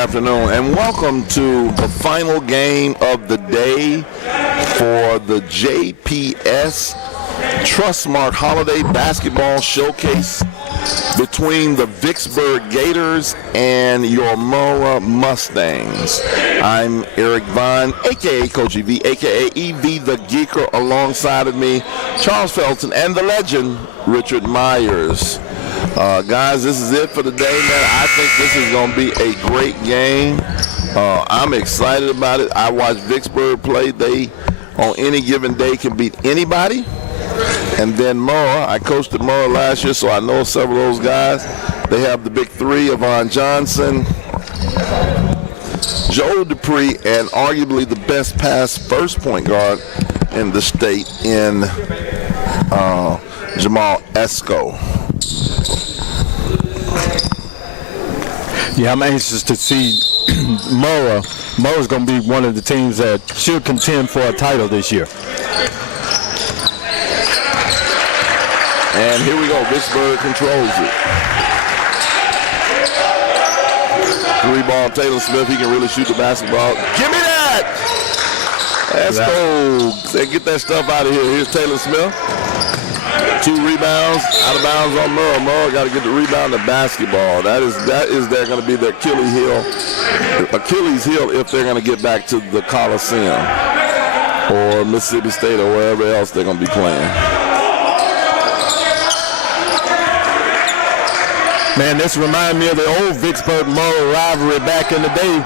afternoon, and welcome to the final game of the day for the JPS Trustmark Holiday Basketball Showcase between the Vicksburg Gators and your Murrah Mustangs. I'm Eric Vaughn, a.k.a. Coach EV, a.k.a. EV the Geeker, alongside of me, Charles Felton, and the legend, Richard Myers. Guys, this is it for the day, man. I think this is going to be a great game. I'm excited about it. I watched Vicksburg play. They, on any given day, can beat anybody. And then Murrah, I coached at Murrah last year, so I know several of those guys. They have the big three, Avon Johnson, Joe Dupree, and arguably the best pass first point guard in the state in Jamal Esco. Yeah, I'm anxious to see Murrah. Murrah's going to be one of the teams that should contend for a title this year. And here we go. Vicksburg controls it. 3-ball Taylor Smith. He can really shoot the basketball. Give me that! Let's go. Say, get that stuff out of here. Here's Taylor Smith. 2 rebounds, out of bounds on Murrah. Murrah got to get the rebound to basketball. That is they're going to be their Achilles heel if they're going to get back to the Coliseum or Mississippi State or wherever else they're going to be playing. Man, this reminds me of the old Vicksburg-Murrah rivalry back in the day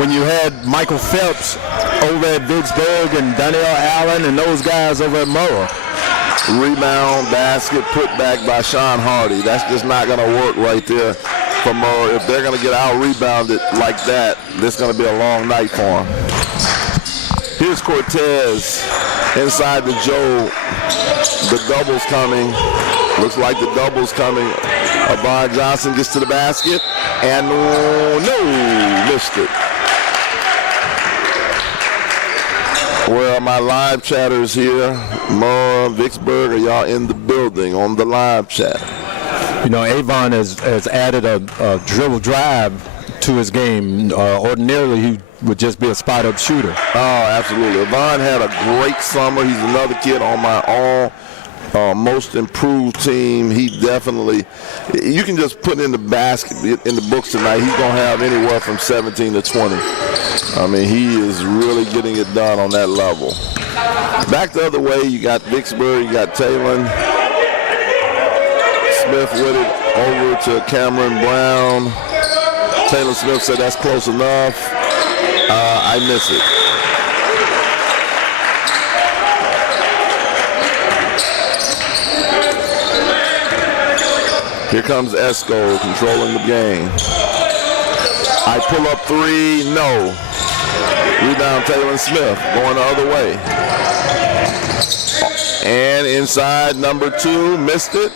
when you had Michael Phelps over at Vicksburg and Donnell Allen and those guys over at Murrah. Rebound, basket, put back by Sean Hardy. That's just not going to work right there for Murrah. If they're going to get out-rebounded like that, this is going to be a long night for them. Here's Cortez inside the Joe. The double's coming. Looks like the double's coming. Avon Johnson gets to the basket, and no, missed it. Where are my live chatters here? Murrah, Vicksburg, are y'all in the building on the live chat? You know, Avon has added a dribble drive to his game. Ordinarily, he would just be a spot-up shooter. Oh, absolutely. Avon had a great summer. He's another kid on my most improved team. He definitely, you can just put in the basket, in the books tonight, he's going to have anywhere from 17 to 20. I mean, he is really getting it done on that level. Back the other way, you got Vicksburg, you got Taylor Smith with it over to Cameron Brown. Taylor Smith said that's close enough. I miss it. Here comes Esco controlling the game. I pull up 3, no. Rebound Taylor Smith going the other way. And inside number 2, missed it.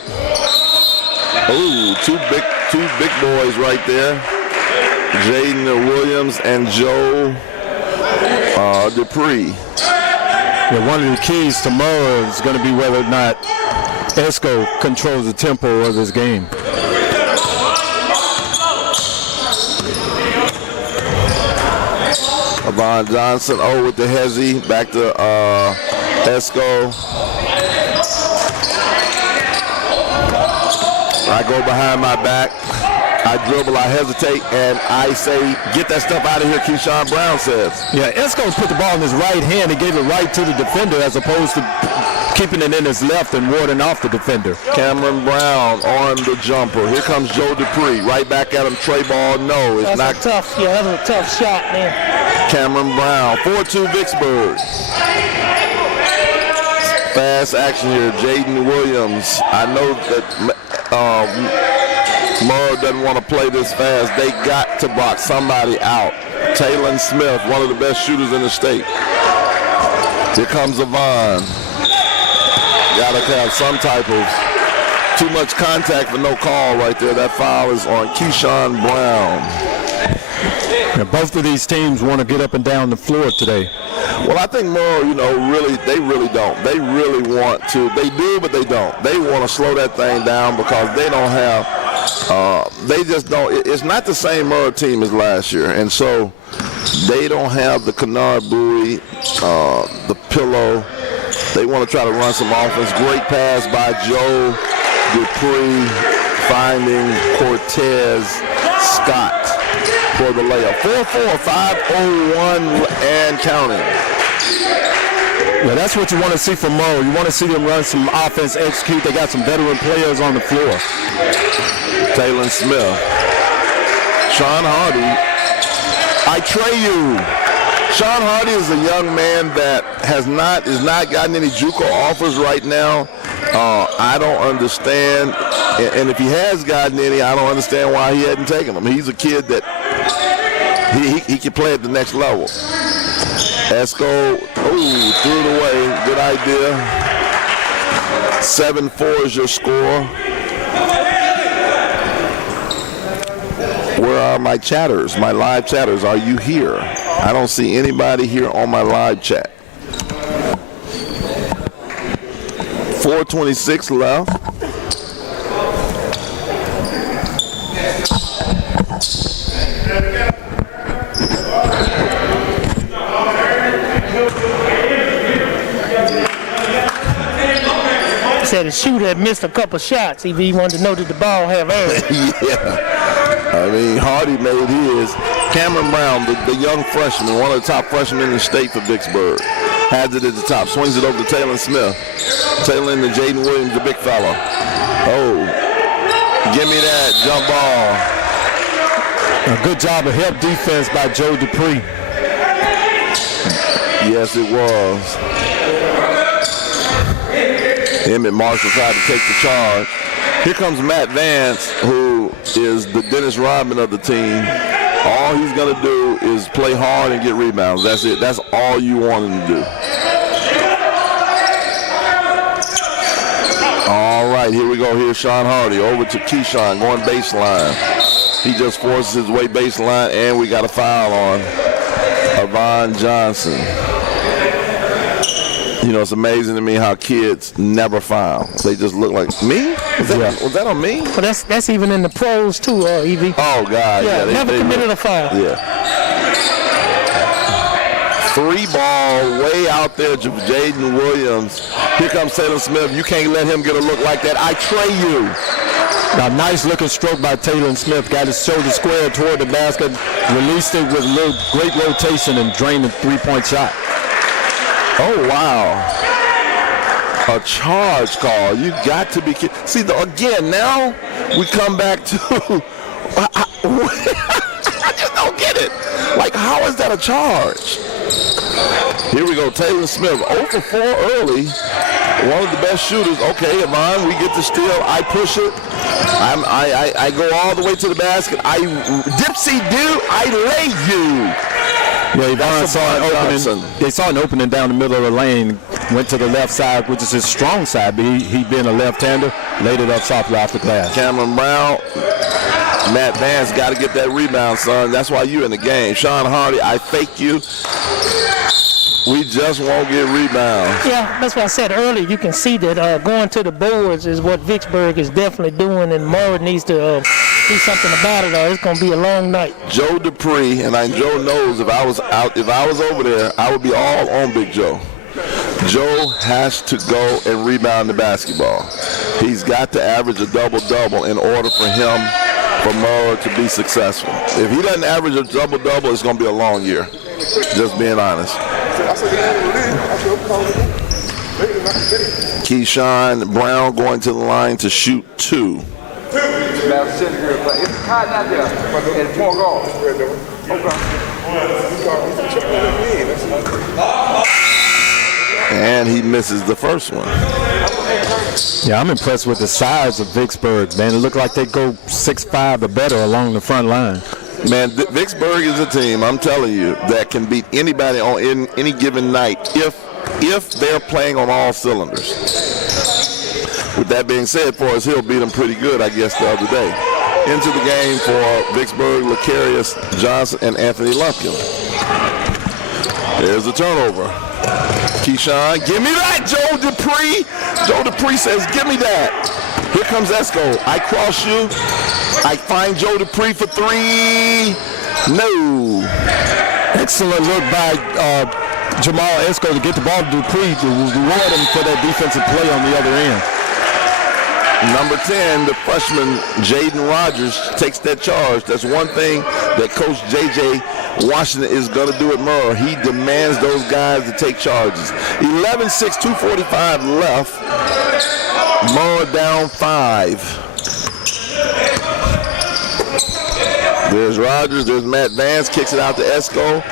Ooh, two big boys right there. Jaden Williams and Joe Dupree. Yeah, one of the keys to Murrah is going to be whether or not Esco controls the tempo of his game. Avon Johnson, with the hezzy, back to Esco. I go behind my back, I dribble, I hesitate, and I say, get that stuff out of here, Keyshawn Brown says. Yeah, Esco put the ball in his right hand and gave it right to the defender as opposed to keeping it in his left and warding off the defender. Cameron Brown on the jumper. Here comes Joe Dupree. Right back at him. Tray ball. No, it's not. That was a tough shot, man. Cameron Brown. 4-2 Vicksburg. Fast action here. Jaden Williams. I know that Murrah doesn't want to play this fast. They got to box somebody out. Taylor Smith, one of the best shooters in the state. Here comes Avon. Got to have some type of too much contact for no call right there. That foul is on Keyshawn Brown. Yeah, both of these teams want to get up and down the floor today. Well, I think Murrah, they really don't. They really want to. They do, but they don't. They want to slow that thing down because they don't have They just don't. It's not the same Murrah team as last year, and so they don't have the canard buoy, the pillow. They want to try to run some offense. Great pass by Joe Dupree, finding Cortez Scott for the layup. 4-4, 5:01 and counting. Yeah, that's what you want to see from Murrah. You want to see them run some offense, execute. They got some veteran players on the floor. Taylor Smith. Sean Hardy. I tray you. Sean Hardy is a young man that is not gotten any JUCO offers right now. I don't understand, and if he has gotten any, I don't understand why he hadn't taken them. He's a kid that he can play at the next level. Esco, threw it away. Good idea. 7-4 is your score. Where are my chatters, my live chatters? Are you here? I don't see anybody here on my live chat. 4:26 left. Said the shooter had missed a couple shots. He wanted to know that the ball have air. Yeah. I mean, Hardy made his. Cameron Brown, the young freshman, one of the top freshmen in the state for Vicksburg, has it at the top. Swings it over to Taylor Smith. Taylor into Jaden Williams, the big fella. Oh, give me that jump ball. A good job of help defense by Joe Dupree. Yes, it was. Emmett Marshall tried to take the charge. Here comes Matt Vance, who is the Dennis Rodman of the team. All he's going to do is play hard and get rebounds. That's it. That's all you want him to do. All right, here we go. Here's Sean Hardy over to Keyshawn going baseline. He just forces his way baseline, and we got a foul on Avon Johnson. You know, it's amazing to me how kids never foul. They just look like, me? Was that on me? Well, that's even in the pros too, Evie. Oh, God. Yeah, never committed a foul. Yeah. 3 ball way out there to Jaden Williams. Here comes Taylor Smith. You can't let him get a look like that. I tray you. Now, nice looking stroke by Taylor Smith. Got his shoulder square toward the basket. Released it with a little great rotation and drained the three-point shot. Oh, wow. A charge call. You got to be kidding. See, again, now we come back to, I just don't get it. Like, how is that a charge? Here we go. Taylor Smith, 0 for 4 early. One of the best shooters. Okay, Yvonne, we get the steal. I push it. I go all the way to the basket. I lay you. Yeah, Yvonne saw an opening. They saw an opening down the middle of the lane. Went to the left side, which is his strong side, but he being a left-hander, laid it up softly off the glass. Cameron Brown, Matt Vance got to get that rebound, son. That's why you in the game. Sean Hardy, I fake you. We just won't get rebounds. Yeah, that's what I said earlier. You can see that going to the boards is what Vicksburg is definitely doing, and Murrah needs to do something about it, or it's going to be a long night. Joe Dupree, and Joe knows if I was over there, I would be all on Big Joe. Joe has to go and rebound the basketball. He's got to average a double-double in order for Murrah to be successful. If he doesn't average a double-double, it's going to be a long year. Just being honest. Keyshawn Brown going to the line to shoot 2. And he misses the first one. Yeah, I'm impressed with the size of Vicksburg, man. It looked like they go 6'5" or better along the front line. Man, Vicksburg is a team, I'm telling you, that can beat anybody on any given night if they're playing on all cylinders. With that being said, Forrest Hill beat them pretty good, I guess, the other day. Into the game for Vicksburg, Lecarius Johnson and Anthony Lumpkin. There's the turnover. Keyshawn, give me that, Joe Dupree. Joe Dupree says, give me that. Here comes Esco. I cross you. I find Joe Dupree for three. No. Excellent look by Jamal Esco to get the ball to Dupree to reward him for that defensive play on the other end. Number 10, the freshman Jaden Rogers takes that charge. That's one thing that Coach J.J. Washington is going to do at Murrah. He demands those guys to take charges. 11-6, 2:45 left. Murrah down 5. There's Rogers. There's Matt Vance. Kicks it out to Esco.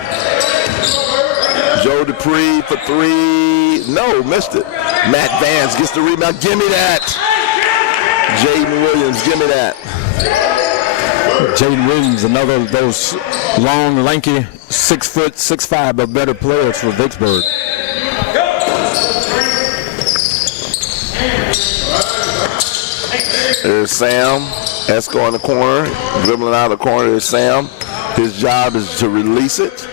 Joe Dupree for three. No, missed it. Matt Vance gets the rebound. Give me that. Jaden Williams, give me that. Jaden Williams, another of those long, lanky, 6', 6'5", but better players for Vicksburg. There's Sam. Esco in the corner, dribbling out of the corner. There's Sam. His job is to release it.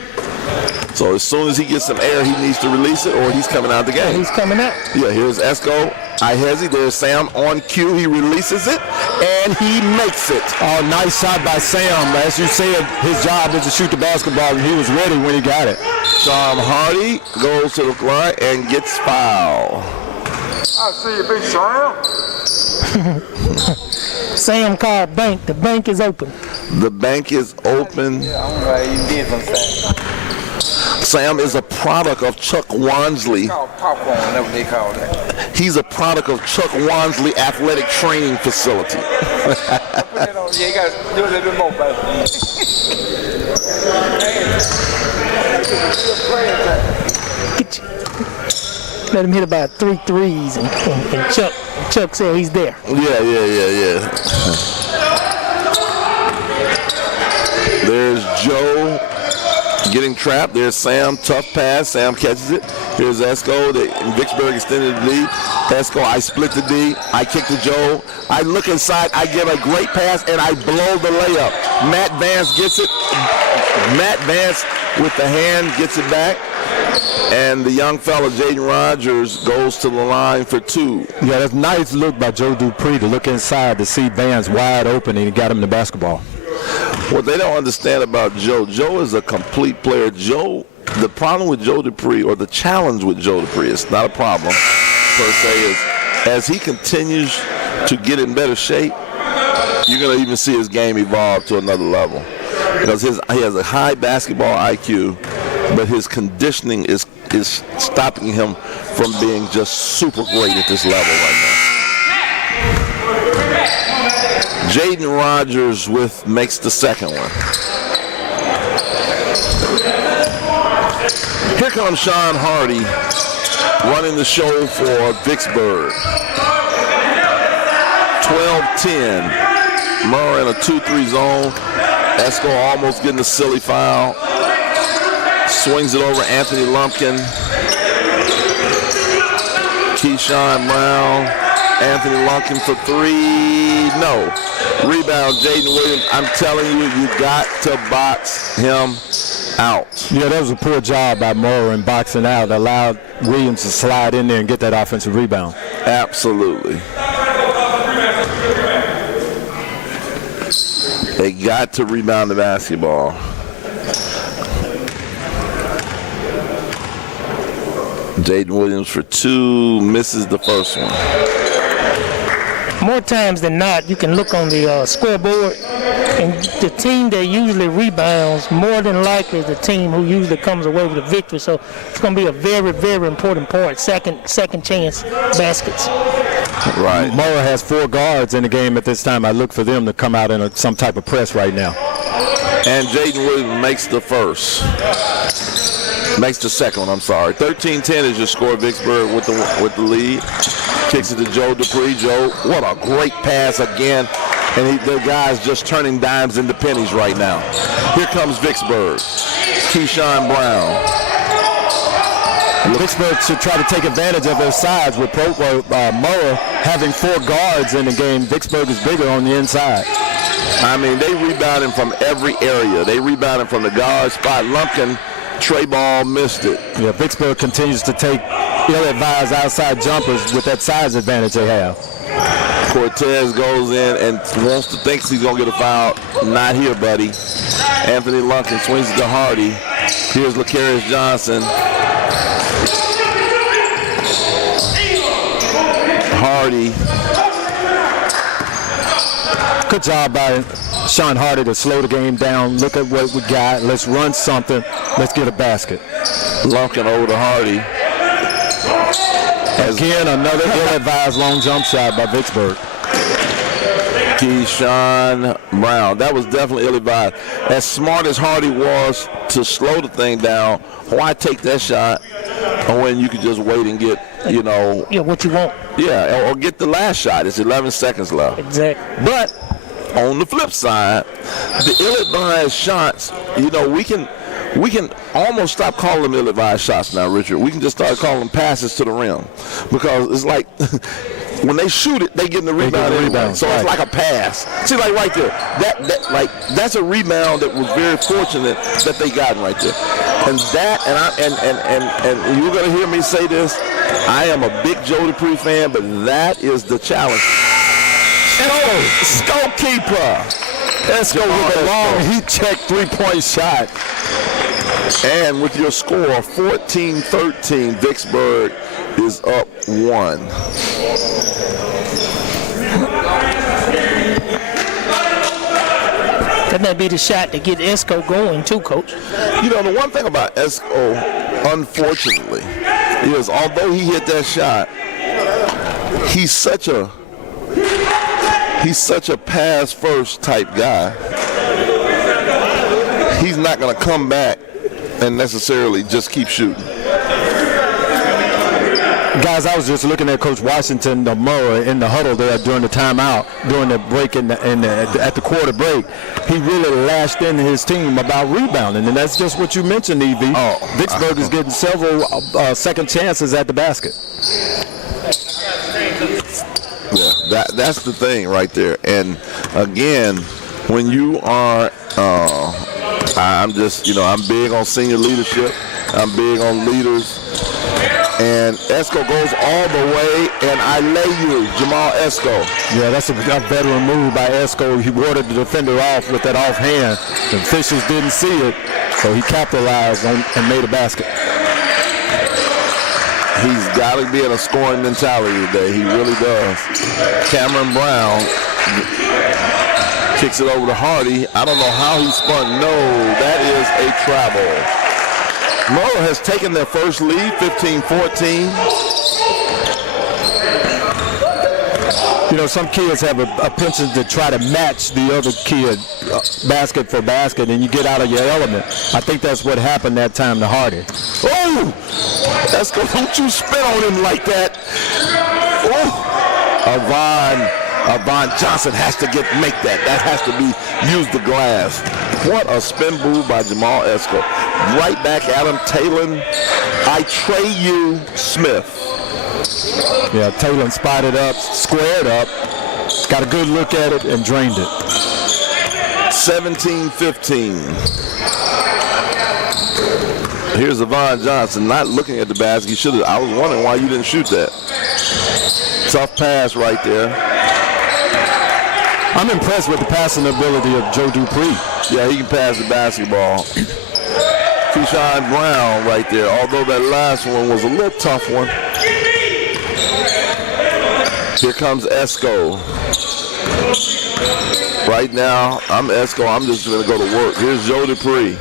So as soon as he gets some air, he needs to release it, or he's coming out the game. He's coming out. Yeah, here's Esco. I hesitate. There's Sam on cue. He releases it, and he makes it. Oh, nice shot by Sam. As you said, his job is to shoot the basketball, and he was ready when he got it. Tom Hardy goes to the line and gets fouled. I see you, big Sam. Sam called bank. The bank is open. The bank is open. Yeah, I don't know how you did from Sam. Sam is a product of Chuck Wansley. Called popcorn, whatever they call that. He's a product of Chuck Wansley Athletic Training Facility. Put that on. Yeah, you got to do a little bit more, brother. Get you. Let him hit about 3 threes, and Chuck said he's there. Yeah. There's Joe getting trapped. There's Sam, tough pass. Sam catches it. Here's Esco. Vicksburg extended the lead. Esco, I split the D. I kick to Joe. I look inside. I give a great pass, and I blow the layup. Matt Vance gets it. Matt Vance with the hand gets it back. And the young fella, Jaden Rogers, goes to the line for 2. Yeah, that's a nice look by Joe Dupree to look inside to see Vance wide open, and he got him the basketball. What they don't understand about Joe is a complete player. The problem with Joe Dupree, or the challenge with Joe Dupree, it's not a problem per se, is as he continues to get in better shape, you're going to even see his game evolve to another level. Because he has a high basketball IQ, but his conditioning is stopping him from being just super great at this level right now. Jaden Rogers makes the second one. Here comes Sean Hardy running the show for Vicksburg. 12-10. Murrah in a 2-3 zone. Esco almost getting a silly foul. Swings it over Anthony Lumpkin. Keyshawn Brown. Anthony Lumpkin for 3. No. Rebound, Jaden Williams. I'm telling you, you got to box him out. Yeah, that was a poor job by Murrah in boxing out. Allowed Williams to slide in there and get that offensive rebound. Absolutely. They got to rebound the basketball. Jaden Williams for 2, misses the first one. More times than not, you can look on the scoreboard, and the team that usually rebounds more than likely is the team who usually comes away with a victory. So it's going to be a very, very important part. Second chance baskets. Right. Murrah has 4 guards in the game at this time. I look for them to come out in some type of press right now. And Jaden Williams makes the first. Makes the second one, I'm sorry. 13-10 is your score. Vicksburg with the lead. Kicks it to Joe Dupree. Joe, what a great pass again. And the guy's just turning dimes into pennies right now. Here comes Vicksburg. Keyshawn Brown. Vicksburg should try to take advantage of their size with Murrah having 4 guards in the game. Vicksburg is bigger on the inside. I mean, they rebounding from every area. They rebounding from the guard spot. Lumpkin, Trey Ball missed it. Yeah, Vicksburg continues to take ill-advised outside jumpers with that size advantage they have. Of Cortez goes in and thinks he's going to get a foul. Not here, buddy. Anthony Lunkin swings it to Hardy. Here's Lakarius Johnson. Hardy. Good job by Sean Hardy to slow the game down. Look at what we got. Let's run something. Let's get a basket. Lunkin over to Hardy. Again, another ill-advised long jump shot by Vicksburg. Keyshawn Brown. That was definitely ill-advised. As smart as Hardy was to slow the thing down, why take that shot when you could just wait and get, Yeah, what you want. Yeah, or get the last shot. It's 11 seconds left. Exactly. But on the flip side, the ill-advised shots, we can almost stop calling them ill-advised shots now, Richard. We can just start calling them passes to the rim, because it's like when they shoot it, they get in the rebound anyway. So it's like a pass. See, like right there, that's a rebound that was very fortunate that they got right there. And that, and you're gonna hear me say this, I am a big Joe Dupree fan, but that is the challenge. Goalkeeper. Let's go with a long heat check 3-point shot. And with your score 14-13, Vicksburg is up 1. That might be the shot to get Esco going too, Coach. The one thing about Esco, unfortunately, is although he hit that shot, he's such a pass first type guy. He's not going to come back and necessarily just keep shooting. Guys, I was just looking at Coach Washington, the Murrah, in the huddle there during the timeout, during the break at the quarter break. He really lashed into his team about rebounding, and that's just what you mentioned, E.V. Vicksburg is getting several second chances at the basket. Yeah, that's the thing right there. And again, when you are, I'm big on senior leadership. I'm big on leaders. And Esco goes all the way, and I lay you, Jamal Esco. Yeah, that's a veteran move by Esco. He warded the defender off with that offhand. The officials didn't see it, so he capitalized and made a basket. He's got to be in a scoring mentality today. He really does. Cameron Brown kicks it over to Hardy. I don't know how he spun. No, that is a travel. Murrah has taken their first lead, 15-14. Some kids have a penchant to try to match the other kid basket for basket, and you get out of your element. I think that's what happened that time to Hardy. Oh! Esco, don't you spit on him like that. Oh! Avon Johnson has to make that. That has to be use the glass. What a spin move by Jamal Esco. Right back at him, Taylor. I tray you, Smith. Yeah, Taylor spotted up, squared up, got a good look at it, and drained it. 17-15. Here's Avon Johnson not looking at the basket. He should have. I was wondering why you didn't shoot that. Tough pass right there. I'm impressed with the passing ability of Joe Dupree. Yeah, he can pass the basketball. Keyshawn Brown right there, although that last one was a little tough one. Here comes Esco. Right now, I'm Esco. I'm just going to go to work. Here's Joe Dupree.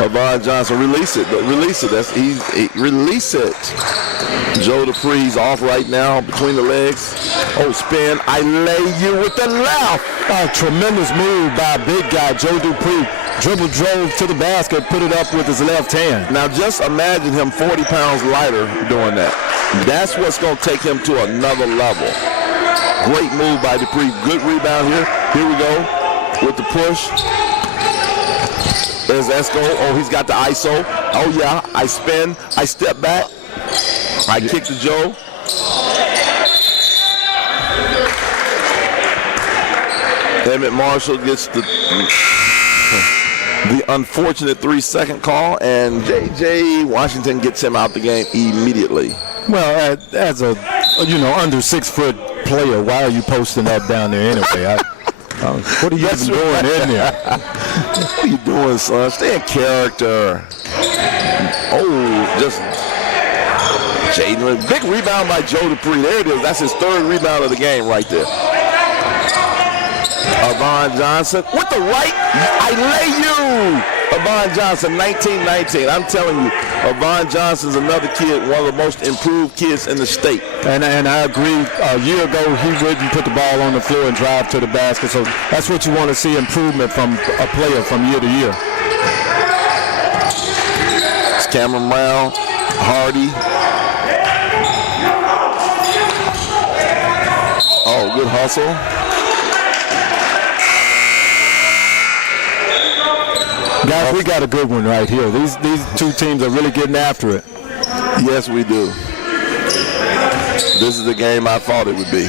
Avon Johnson, release it. Release it. Release it. Joe Dupree's off right now between the legs. Oh, spin. I lay you with the left. A tremendous move by a big guy, Joe Dupree. Dribble drove to the basket, put it up with his left hand. Now just imagine him 40 pounds lighter doing that. That's what's going to take him to another level. Great move by Dupree. Good rebound here. Here we go with the push. There's Esco. Oh, he's got the ISO. Oh, yeah. I spin. I step back. I kick to Joe. Emmett Marshall gets the unfortunate 3-second call, and J.J. Washington gets him out the game immediately. Well, as a under 6 foot player. Why are you posting up down there anyway? What are you even doing in there? What are you doing, son? Stay in character. Oh, just Jaden. Big rebound by Joe Dupree. There it is. That's his third rebound of the game right there. Avon Johnson with the right. I lay you. Avon Johnson, 19-19. I'm telling you, Avon Johnson's another kid, one of the most improved kids in the state. And I agree. A year ago, he wouldn't put the ball on the floor and drive to the basket. So that's what you want to see, improvement from a player from year to year. It's Cameron Brown, Hardy. Oh, good hustle. Guys, we got a good one right here. These two teams are really getting after it. Yes, we do. This is the game I thought it would be.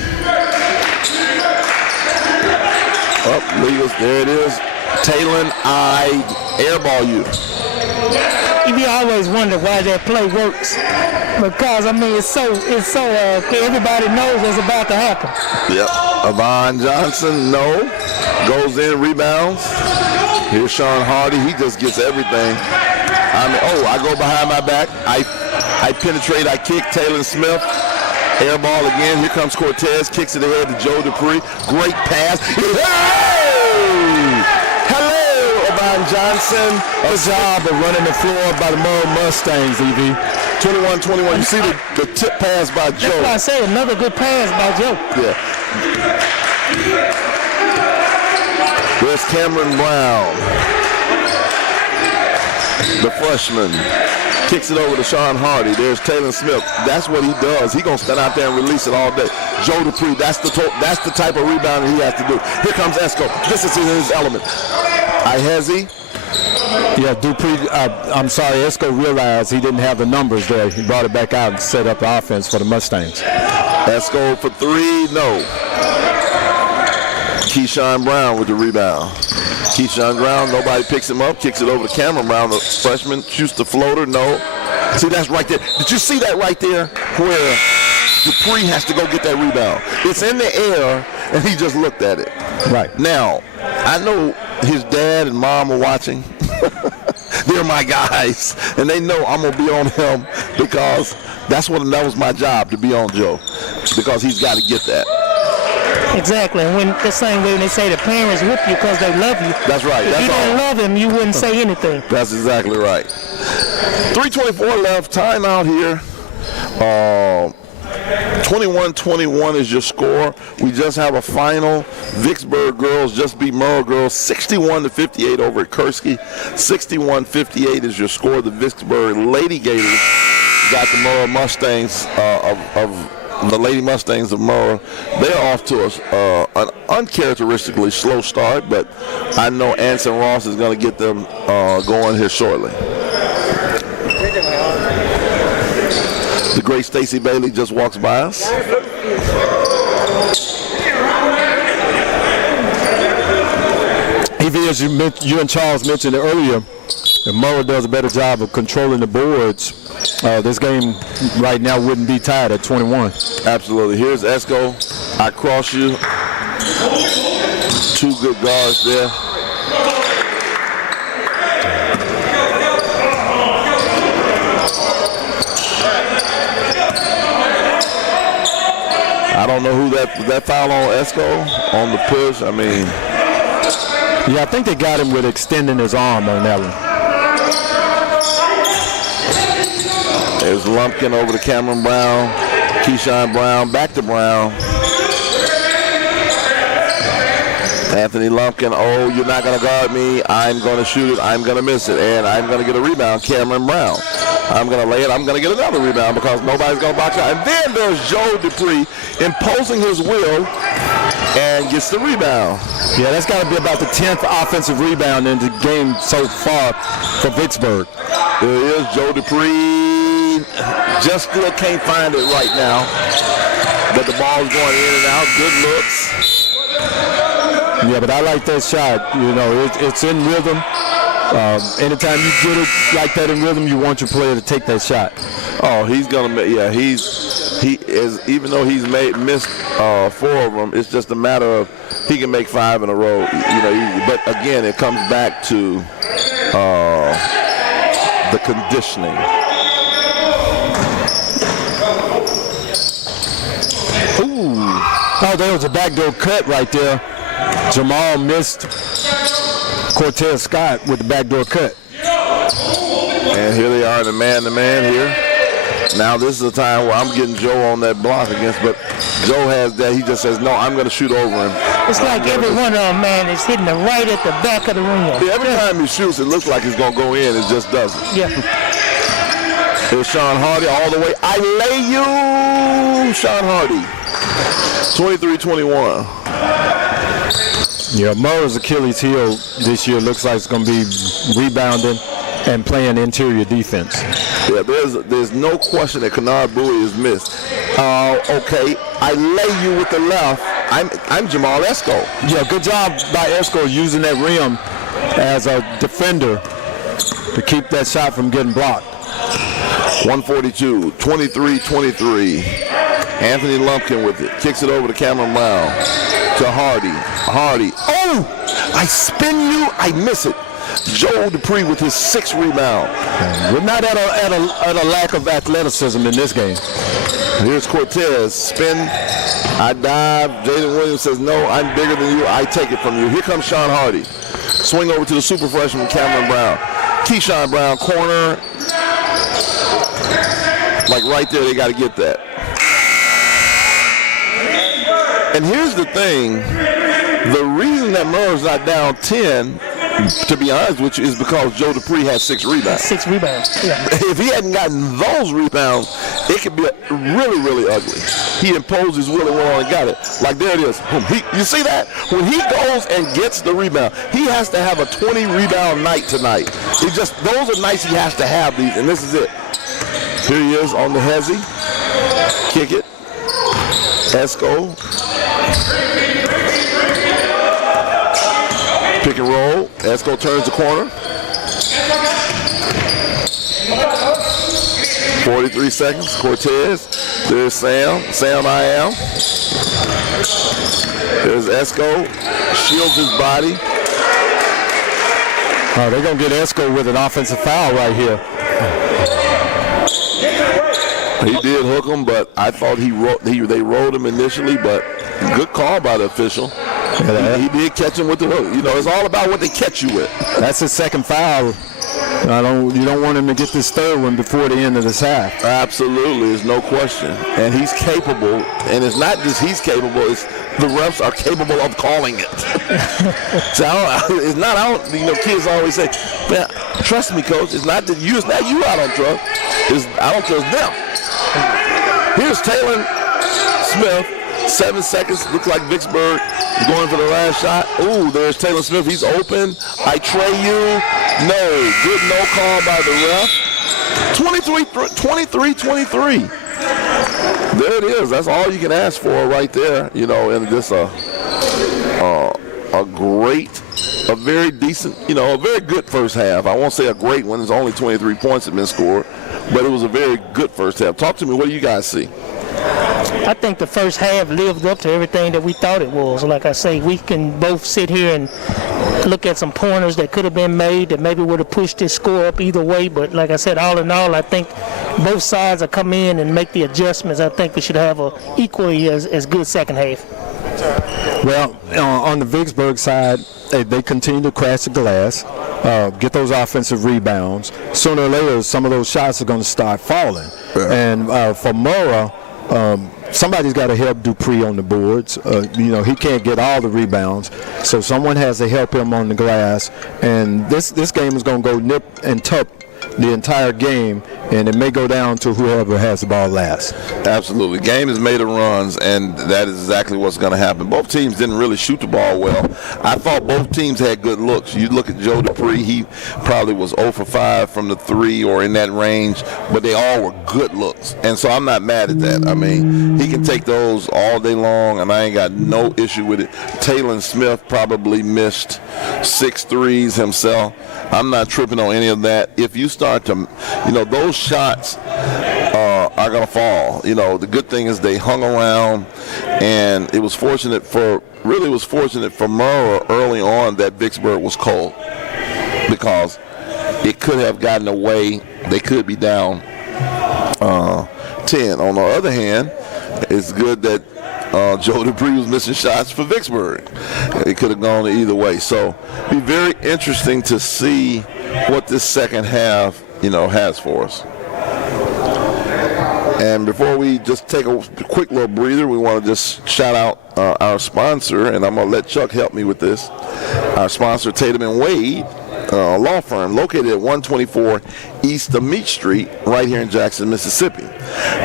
Up, Legals, there it is. Talon, I airball you. You always wonder why that play works, because I mean it's so everybody knows what's about to happen. Yep. Avon Johnson, no. Goes in, rebounds. Here's Sean Hardy. He just gets everything. I go behind my back. I penetrate. I kick. Taylor Smith. Air ball again. Here comes Cortez. Kicks it ahead to Joe Dupree. Great pass. Hey! Hello, Avon Johnson. A job of running the floor by the Murrah Mustangs, EV. 21-21. You see the tip pass by Joe. That's why I say another good pass by Joe. Yeah. There's Cameron Brown, the freshman. Kicks it over to Sean Hardy. There's Taylor Smith. That's what he does. He's going to stand out there and release it all day. Joe Dupree, that's the type of rebound he has to do. Here comes Esco. This is his element. Ihezi. Yeah, Dupree, I'm sorry, Esco realized he didn't have the numbers there. He brought it back out and set up the offense for the Mustangs. Esco for three, no. Keyshawn Brown with the rebound. Keyshawn Brown, nobody picks him up, kicks it over to Cameron Brown, the freshman, shoots the floater, no. See, that's right there. Did you see that right there where Dupree has to go get that rebound? It's in the air, and he just looked at it. Right. Now, I know his dad and mom are watching. They're my guys, and they know I'm going to be on him because that was my job, to be on Joe, because he's got to get that. Exactly, and when the same way when they say the parents whip you because they love you. That's right. If you didn't love him, you wouldn't say anything. That's exactly right. 3:24 left. Timeout here. 21-21 is your score. We just have a final. Vicksburg girls just beat Murrah girls 61-58 over at Kursky. 61-58 is your score. The Vicksburg Lady Gators got the Murrah Mustangs the Lady Mustangs of Murrah. They're off to an uncharacteristically slow start, but I know Anson Ross is going to get them going here shortly. The great Stacy Bailey just walks by us. EV, as you and Charles mentioned earlier, if Murrah does a better job of controlling the boards, this game right now wouldn't be tied at 21. Absolutely. Here's Esco. I cross you. Two good guards there. I don't know who that foul on Esco on the push. I mean, yeah, I think they got him with extending his arm on that one. There's Lumpkin over to Cameron Brown. Keyshawn Brown, back to Brown. Anthony Lumpkin, oh, you're not going to guard me. I'm going to shoot it. I'm going to miss it. And I'm going to get a rebound. Cameron Brown. I'm going to lay it. I'm going to get another rebound because nobody's going to box out. And then there's Joe Dupree imposing his will and gets the rebound. Yeah, that's got to be about the 10th offensive rebound in the game so far for Vicksburg. There is Joe Dupree. Just still can't find it right now. But the ball's going in and out. Good looks. Yeah, but I like that shot. You know, it's in rhythm. Anytime you get it like that in rhythm, you want your player to take that shot. Oh, he's gonna make. Yeah, he is. Even though he's missed 4 of them. It's just a matter of he can make 5 in a row, but again, it comes back to the conditioning. Ooh. Oh, there was a backdoor cut right there. Jamal missed Cortez Scott with the backdoor cut. And here they are in the man-to-man here. Now this is the time where I'm getting Joe on that block against, but Joe has that. He just says, no, I'm going to shoot over him. It's like every one of them, man, is hitting it right at the back of the rim. Yeah, every time he shoots, it looks like it's going to go in. It just doesn't. Yeah. Here's Sean Hardy all the way. I lay you, Sean Hardy. 23-21. Yeah, Murrah's Achilles heel this year looks like it's going to be rebounding and playing interior defense. Yeah, there's no question that Kennard Bowie is missed. Okay, I lay you with the left. I'm Jamal Esco. Yeah, good job by Esco using that rim as a defender to keep that shot from getting blocked. 142, 23-23. Anthony Lumpkin with it. Kicks it over to Cameron Brown. To Hardy. Hardy. Oh! I spin you. I miss it. Joe Dupree with his 6th rebound. We're not at a lack of athleticism in this game. Here's Cortez. Spin. I dive. Jaden Williams says, no, I'm bigger than you. I take it from you. Here comes Sean Hardy. Swing over to the super freshman, Cameron Brown. Keyshawn Brown, corner. Like right there, they got to get that. And here's the thing. The reason that Murrah's not down 10, to be honest with you, is because Joe Dupree has 6 rebounds. 6 rebounds, yeah. If he hadn't gotten those rebounds, it could be really, really ugly. He imposed his will and went on and got it. Like there it is. You see that? When he goes and gets the rebound, he has to have a 20 rebound night tonight. Those are nights he has to have these, and this is it. Here he is on the hezzy. Kick it. Esco. Pick and roll. Esco turns the corner. 43 seconds. Cortez. There's Sam. Sam I am. There's Esco. Shields his body. Oh, they're going to get Esco with an offensive foul right here. He did hook him, but I thought they rolled him initially, but good call by the official. He did catch him with the hook. It's all about what they catch you with. That's his 2nd foul. You don't want him to get this 3rd one before the end of this half. Absolutely, there's no question. And he's capable, and it's not just he's capable, it's the refs are capable of calling it. So it's not out. Kids always say, man, trust me, coach. It's not you I don't trust. I don't trust them. Here's Taylor Smith. 7 seconds. Looks like Vicksburg is going for the last shot. Ooh, there's Taylor Smith. He's open. I tray you. No. Good no call by the ref. 23-23. There it is. That's all you can ask for right there. And just a very decent, a very good first half. I won't say a great one. There's only 23 points have been scored, but it was a very good first half. Talk to me. What do you guys see? I think the first half lived up to everything that we thought it was. Like I say, we can both sit here and look at some pointers that could have been made that maybe would have pushed this score up either way. But like I said, all in all, I think both sides will come in and make the adjustments. I think we should have a equally as good second half. Well, on the Vicksburg side, they continue to crash the glass, get those offensive rebounds. Sooner or later, some of those shots are going to start falling. Yeah. And for Murrah, somebody's got to help Dupree on the boards. He can't get all the rebounds, so someone has to help him on the glass. And this game is going to go nip and tuck the entire game, and it may go down to whoever has the ball last. Absolutely. Game is made of runs, and that is exactly what's going to happen. Both teams didn't really shoot the ball well. I thought both teams had good looks. You look at Joe Dupree, he probably was 0 for 5 from the 3 or in that range, but they all were good looks. And so I'm not mad at that. I mean, he can take those all day long, and I ain't got no issue with it. Taylor Smith probably missed 6 threes himself. I'm not tripping on any of that. If you start to, those shots are going to fall. You know, the good thing is they hung around, and it was fortunate for Murrah early on that Vicksburg was cold, because it could have gotten away. They could be down 10. On the other hand, it's good that Joe Dupree was missing shots for Vicksburg. It could have gone either way. So it'll be very interesting to see what this second half, has for us. And before we just take a quick little breather, we want to just shout out our sponsor, and I'm going to let Chuck help me with this. Our sponsor, Tatum & Wade, law firm located at 124 East of Meach Street, right here in Jackson, Mississippi.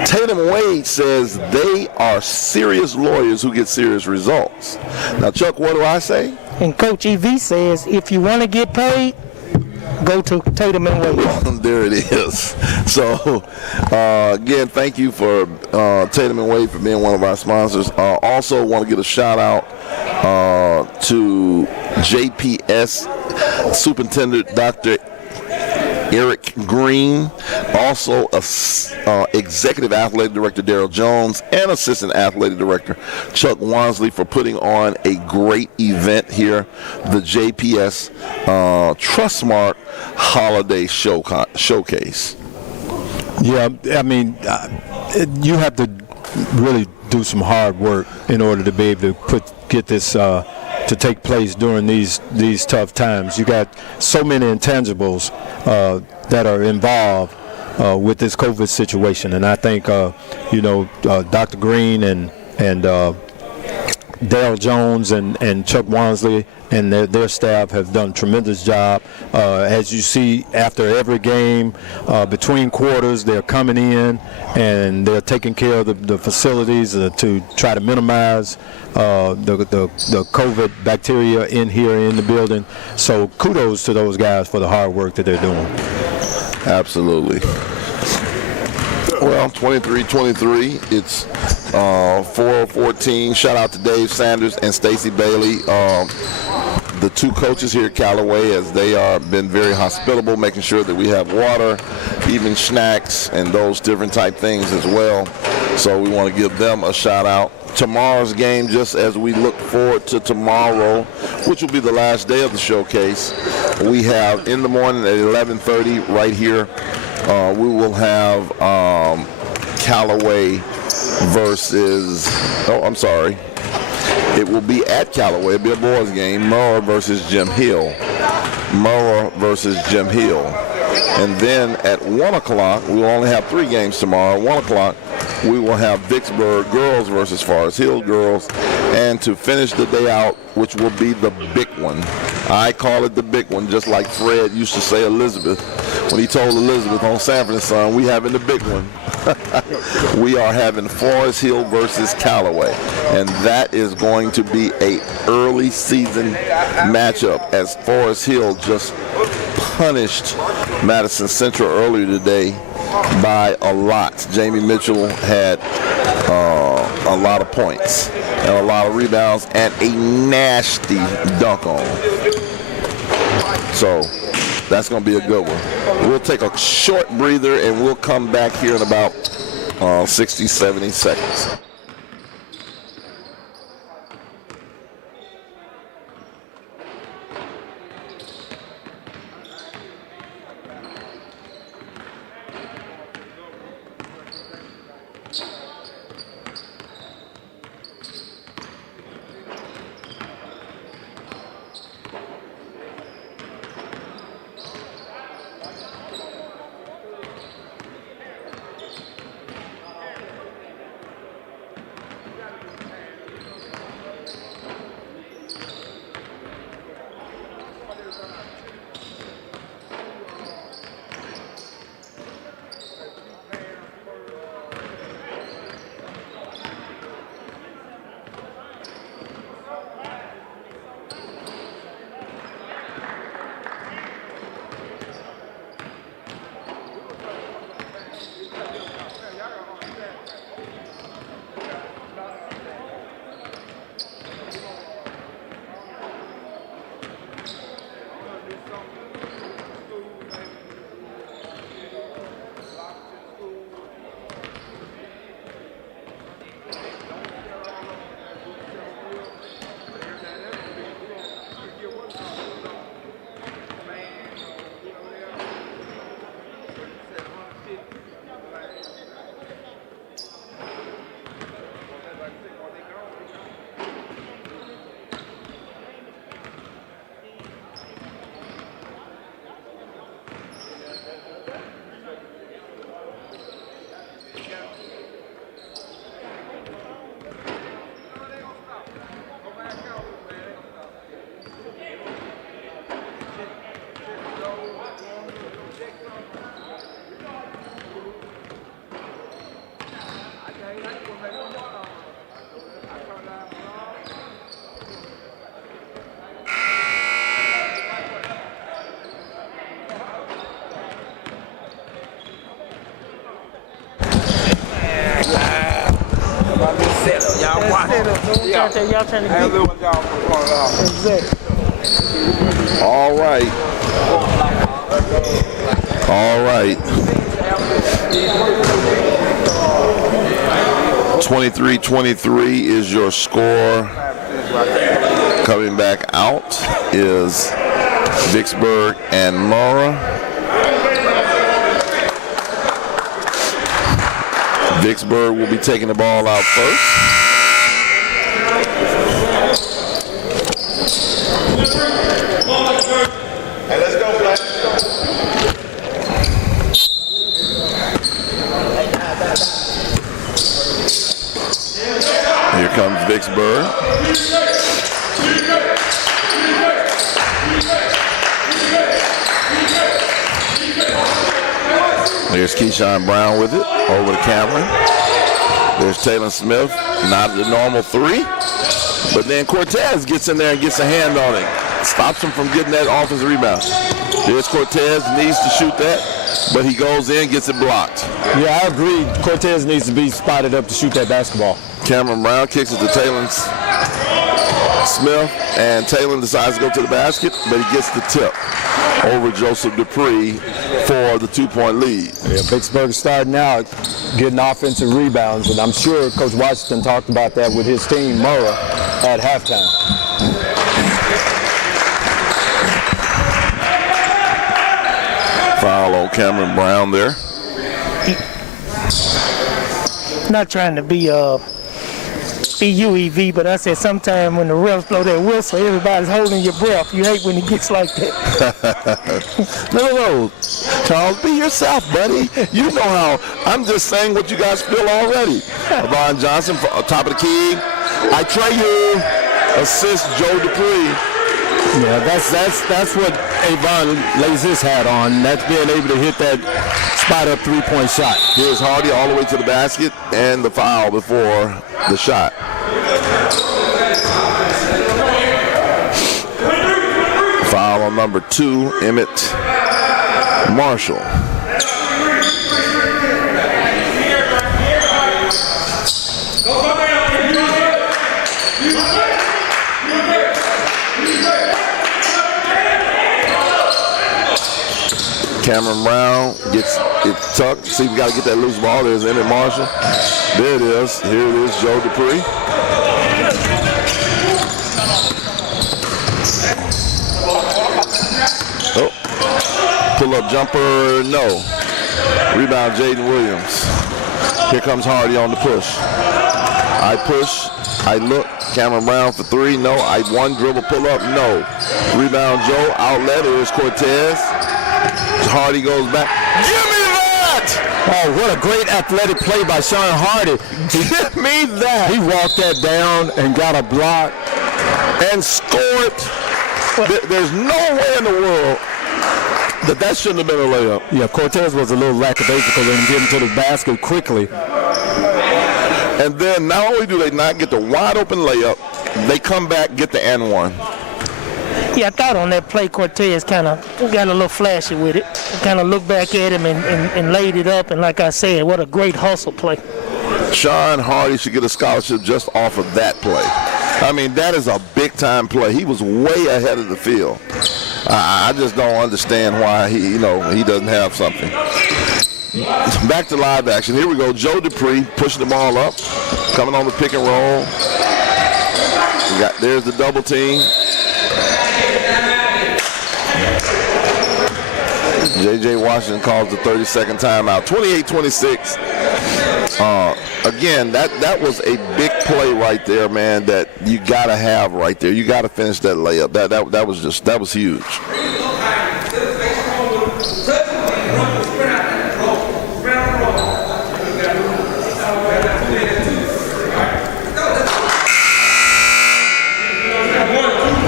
Tatum & Wade says they are serious lawyers who get serious results. Now, Chuck, what do I say? And Coach EV says, if you want to get paid, go to Tatum & Wade. There it is. So, again, thank you for Tatum & Wade for being one of our sponsors. Also want to give a shout-out to JPS Superintendent Dr. Eric Green, also Executive Athletic Director Daryl Jones, and Assistant Athletic Director Chuck Wansley for putting on a great event here, the JPS Trustmark Holiday Showcase. Yeah, I mean, you have to really do some hard work in order to be able to get this to take place during these tough times. You got so many intangibles that are involved with this COVID situation, and I think Dr. Green and Dale Jones and Chuck Wansley and their staff have done a tremendous job. As you see, after every game, between quarters, they're coming in and they're taking care of the facilities to try to minimize the COVID bacteria in here in the building. So kudos to those guys for the hard work that they're doing. Absolutely. Well, 23-23. It's 4-14. Shout out to Dave Sanders and Stacy Bailey, the two coaches here at Callaway, as they are been very hospitable, making sure that we have water, even snacks, and those different type things as well. So we want to give them a shout out. Tomorrow's game, just as we look forward to tomorrow, which will be the last day of the showcase, we have in the morning at 11:30 right here. We will have Callaway versus, it will be at Callaway. It'll be a boys game. Murrah versus Jim Hill. And then at 1 o'clock, we will only have 3 games tomorrow. 1 o'clock, we will have Vicksburg girls versus Forest Hill girls. And to finish the day out, which will be the big one. I call it the big one, just like Fred used to say Elizabeth. When he told Elizabeth on Sanford & Son, we having the big one. We are having Forest Hill versus Callaway. And that is going to be a early season matchup, as Forest Hill just punished Madison Central earlier today by a lot. Jamie Mitchell had a lot of points and a lot of rebounds and a nasty dunk on him. So that's going to be a good one. We'll take a short breather and we'll come back here in about 60, 70 seconds. y'all trying to Have a get. little one down for one out. Exactly. All right. All right. 23-23 is your score. Coming back out is Vicksburg and Murrah. Vicksburg will be taking the ball out first. Hey, let's go, Black. Here comes Vicksburg. There's Keyshawn Brown with it, over to Cameron. There's Taylor Smith, not the normal three. But then Cortez gets in there and gets a hand on it. Stops him from getting that offensive rebound. There's Cortez, needs to shoot that, but he goes in, gets it blocked. Yeah, I agree. Cortez needs to be spotted up to shoot that basketball. Cameron Brown kicks it to Taylor Smith, and Taylor decides to go to the basket, but he gets the tip over Joseph Dupree for the 2-point lead. Yeah, Vicksburg starting out getting offensive rebounds, and I'm sure Coach Washington talked about that with his team, Murrah, at halftime. Foul on Cameron Brown there. Not trying to be UEV, but I said sometime when the refs blow that whistle, everybody's holding your breath. You hate when it gets like that. No. Charles, be yourself, buddy. You know how. I'm just saying what you guys feel already. LeBron Johnson, top of the key. I try you. Assist Joe Dupree. Yeah, that's what Avon lays his hat on. That's being able to hit that spot up 3-point shot. Here's Hardy all the way to the basket and the foul before the shot. Foul on number 2, Emmett Marshall. Cameron Brown gets it tucked. See, we got to get that loose ball. There's Emmett Marshall. There it is. Here it is, Joe Dupree. Oh, pull-up jumper, no. Rebound, Jaden Williams. Here comes Hardy on the push. I push, I look. Cameron Brown for 3, no. I one dribble pull-up, no. Rebound, Joe. Outlet, here's Cortez. Hardy goes back. Give me that! Oh, what a great athletic play by Sean Hardy. Give me that! He walked that down and got a block. And scored. There's no way in the world that shouldn't have been a layup. Yeah, Cortez was a little lackadaisical in getting to the basket quickly. And then not only do they not get the wide open layup, they come back, get the and one. Yeah, I thought on that play Cortez kind of got a little flashy with it. Kind of looked back at him and laid it up. And like I said, what a great hustle play. Sean Hardy should get a scholarship just off of that play. I mean, that is a big-time play. He was way ahead of the field. I just don't understand why he doesn't have something. Back to live action. Here we go. Joe Dupree pushing the ball up, coming on the pick and roll. There's the double team. J.J. Washington calls the 30-second timeout. 28-26. Again, that was a big play right there, man, that you got to have right there. You got to finish that layup. That was huge.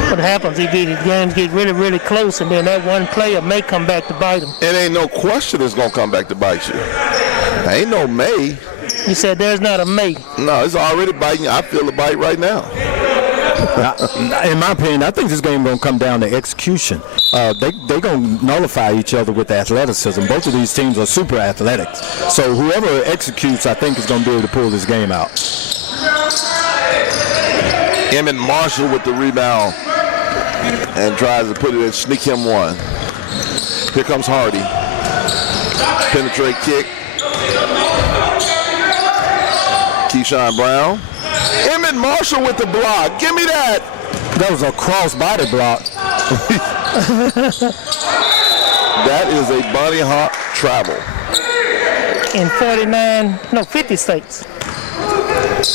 What happens, the games get really, really close, and then that one player may come back to bite him. It ain't no question it's going to come back to bite you. Ain't no may. You said there's not a may. No, it's already biting you. I feel the bite right now. In my opinion, I think this game going to come down to execution. They're going to nullify each other with athleticism. Both of these teams are super athletic. So whoever executes, I think, is going to be able to pull this game out. Emmett Marshall with the rebound and tries to put it in, sneak him one. Here comes Hardy. Penetrate kick. Keyshawn Brown. Emmett Marshall with the block. Give me that. That was a cross-body block. That is a bunny hop travel. In 50 states.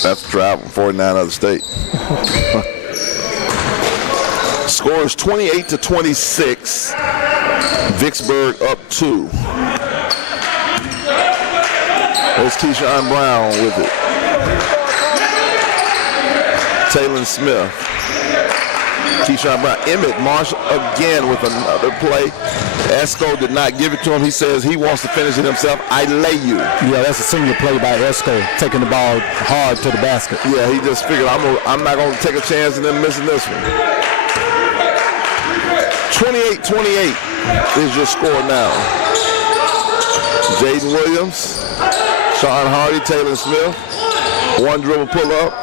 That's travel, 49 other states. Score is 28-26. Vicksburg up 2. There's Keyshawn Brown with it. Taylor Smith. Keyshawn Brown. Emmett Marshall again with another play. Esco did not give it to him. He says he wants to finish it himself. I lay you. Yeah, that's a senior play by Esco, taking the ball hard to the basket. Yeah, he just figured I'm not going to take a chance and then missing this one. 28-28 is your score now. Jaden Williams, Sean Hardy, Taylor Smith. One dribble pull up.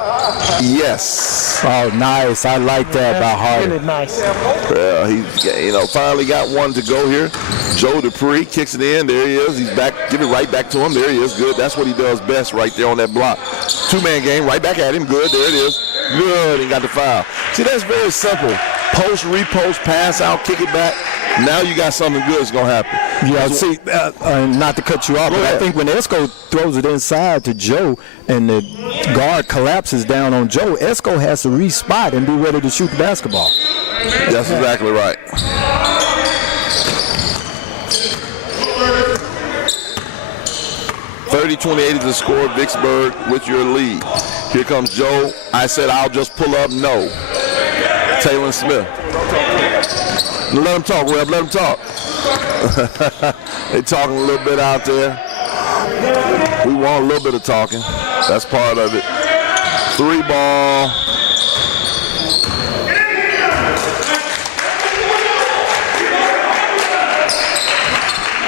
Yes. Oh, nice. I like that by Hardy. Really nice. Well, he finally got one to go here. Joe Dupree kicks it in. There he is. He's back. Give it right back to him. There he is. Good. That's what he does best right there on that block. Two-man game. Right back at him. Good. There it is. Good. He got the foul. See, that's very simple. Post, repost, pass out, kick it back. Now you got something good that's going to happen. Yeah, see, not to cut you off, but I think when Esco throws it inside to Joe and the guard collapses down on Joe, Esco has to re-spot and be ready to shoot the basketball. That's exactly right. $30-28 is the score. Vicksburg with your lead. Here comes Joe. I said I'll just pull up. No. Taylor Smith. Let him talk, Webb. Let him talk. They talking a little bit out there. We want a little bit of talking. That's part of it. 3 ball.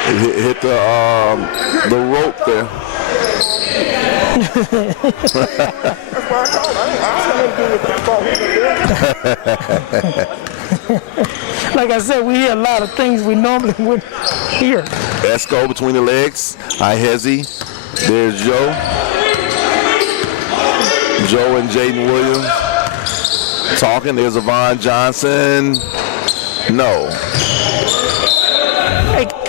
It hit the rope there. Like I said, we hear a lot of things we normally wouldn't hear. Esco between the legs. Ihezi. There's Joe. Joe and Jaden Williams talking. There's Avon Johnson. No.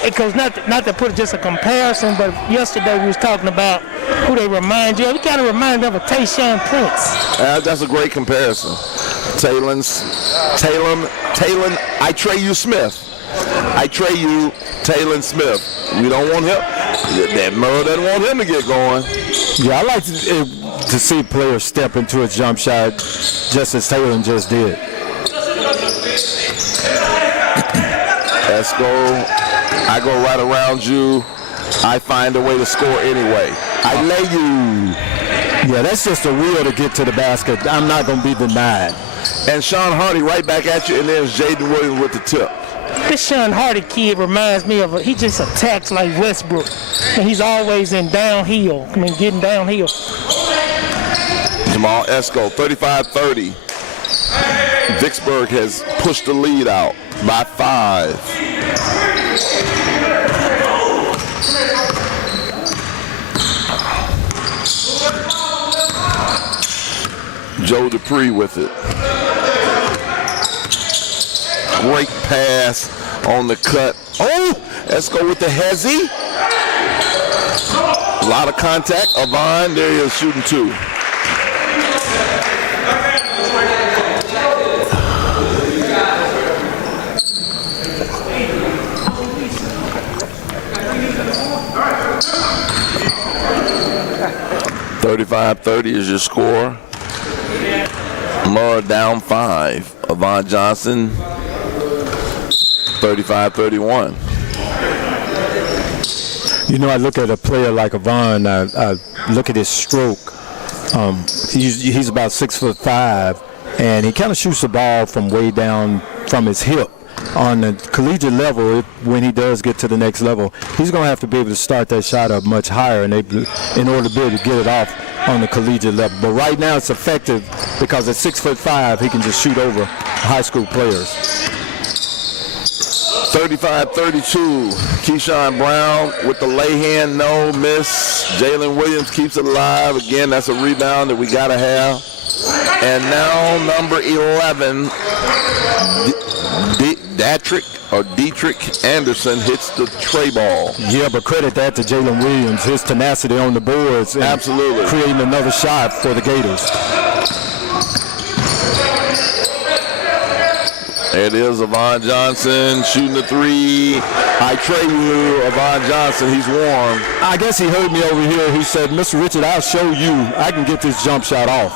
Hey, Coach, not to put just a comparison, but yesterday we was talking about who they remind you of. You kind of remind them of Tayshaun Prince. That's a great comparison. Taylor, I trade you Smith. I trade you Taylor Smith. We don't want him. That Murrah doesn't want him to get going. Yeah, I like to see players step into a jump shot just as Taylor just did. Let's go. I go right around you. I find a way to score anyway. I lay you. Yeah, that's just a will to get to the basket. I'm not going to be denied. And Sean Hardy right back at you, and there's Jaden Williams with the tip. This Sean Hardy kid reminds me of he just attacks like Westbrook. And he's always in downhill. Getting downhill. Jamal Esco, 35-30. Vicksburg has pushed the lead out by 5. Joe Dupree with it. Great pass on the cut. Oh, Esco with the hezzy. A lot of contact. Avon, there he is shooting 2. $35-30 is your score. Murrah down 5. Avon Johnson, 35-31. You know, I look at a player like Avon, I look at his stroke. He's about 6'5", and he kind of shoots the ball from way down from his hip. On the collegiate level, when he does get to the next level, he's going to have to be able to start that shot up much higher in order to be able to get it off on the collegiate level. But right now it's effective because at 6'5", he can just shoot over high school players. 35-32. Keyshawn Brown with the lay hand, no miss. Jalen Williams keeps it alive. Again, that's a rebound that we got to have. And now number 11, Dietrich Anderson hits the tray ball. Yeah, but credit that to Jalen Williams, his tenacity on the boards. And absolutely. Creating another shot for the Gators. It is Avon Johnson shooting the three. I trade you, Avon Johnson. He's warm. I guess he heard me over here. He said, Mr. Richard, I'll show you. I can get this jump shot off.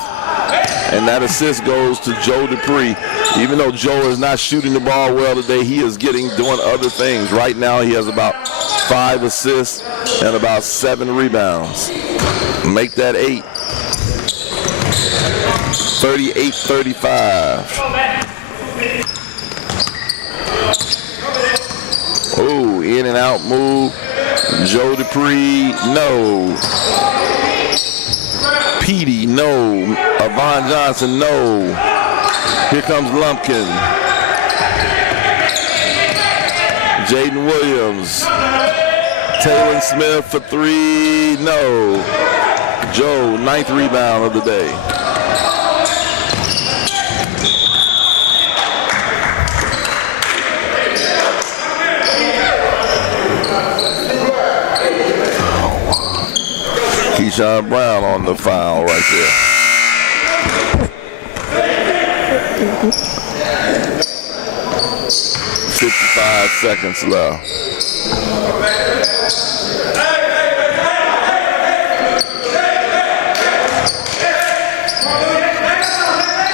And that assist goes to Joe Dupree. Even though Joe is not shooting the ball well today, he is doing other things. Right now, he has about 5 assists and about 7 rebounds. Make that 8. 38-35. Oh, in and out move. Joe Dupree, no. Petey, no. Avon Johnson, no. Here comes Lumpkin. Jaden Williams. Taylor Smith for 3, no. Joe, 9th rebound of the day. Keyshawn Brown on the foul right there. $55 seconds left.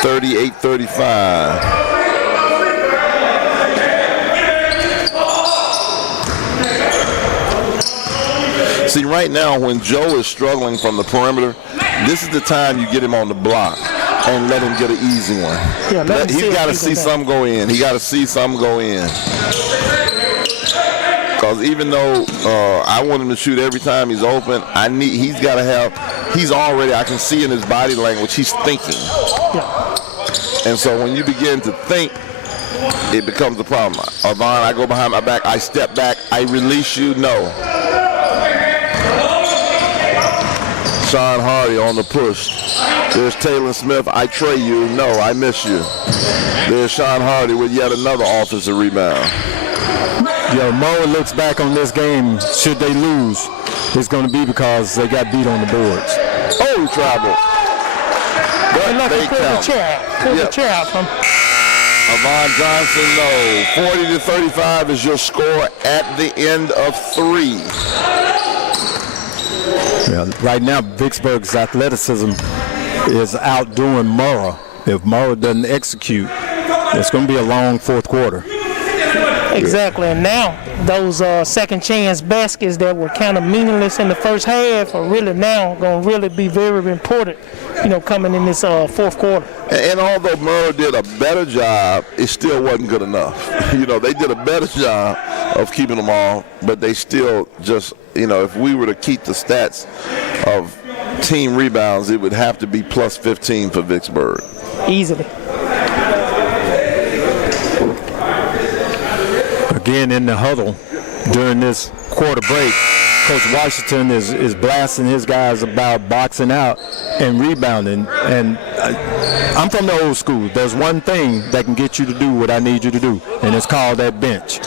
$38-35. See, right now, when Joe is struggling from the perimeter, this is the time you get him on the block and let him get an easy one. Yeah, He's got to see some go in. He got to see some go in. Because even though I want him to shoot every time he's open, he's got to have, I can see in his body language, he's thinking. Yeah. And so when you begin to think, it becomes a problem. Avon, I go behind my back, I step back, I release you, no. Sean Hardy on the push. There's Taylor Smith. I tray you. No, I miss you. There's Sean Hardy with yet another offensive rebound. Yo, Murrah looks back on this game. Should they lose, it's going to be because they got beat on the boards. Oh, travel. But they count. Pull the chair out from Avon Johnson, no. 40-35 is your score at the end of 3. Yeah, right now, Vicksburg's athleticism is outdoing Murrah. If Murrah doesn't execute, it's going to be a long fourth quarter. Exactly, and now those second chance baskets that were kind of meaningless in the first half are really now going to really be very important, coming in this fourth quarter. And although Murrah did a better job, it still wasn't good enough. They did a better job of keeping them all, but they still just, if we were to keep the stats of team rebounds, it would have to be plus 15 for Vicksburg. Easily. Again, in the huddle during this quarter break, Coach Washington is blasting his guys about boxing out and rebounding. And I'm from the old school. There's one thing that can get you to do what I need you to do, and it's called that bench.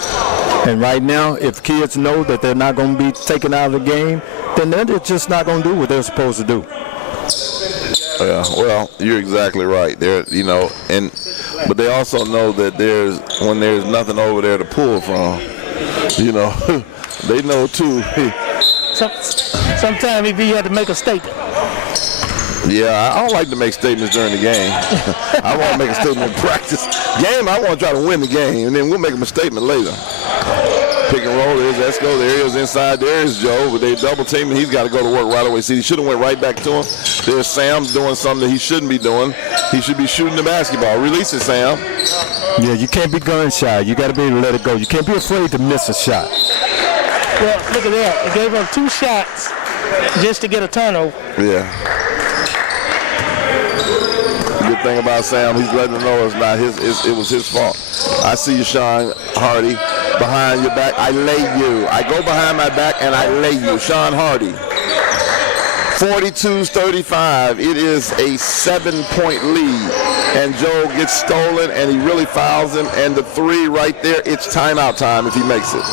And right now, if kids know that they're not going to be taken out of the game, then they're just not going to do what they're supposed to do. Yeah, well, you're exactly right. But they also know that when there's nothing over there to pull from, they know too. Sometimes if you had to make a statement. Yeah, I don't like to make statements during the game. I want to make a statement in practice. Game, I want to try to win the game, and then we'll make a statement later. Pick and roll, there's Esco, there he is inside, there's Joe, but they double team, and he's got to go to work right away. See, he should have went right back to him. There's Sam doing something that he shouldn't be doing. He should be shooting the basketball. Release it, Sam. Yeah, you can't be gun shy. You got to be able to let it go. You can't be afraid to miss a shot. Well, look at that. He gave up 2 shots just to get a turnover. Yeah. thing about Sam. He's letting them know it's not his. It was his fault. I see you, Sean Hardy, behind your back. I lay you. I go behind my back and I lay you, Sean Hardy. 42-35. It is a 7-point lead, and Joe gets stolen, and he really fouls him. And the three right there, it's timeout time if he makes it.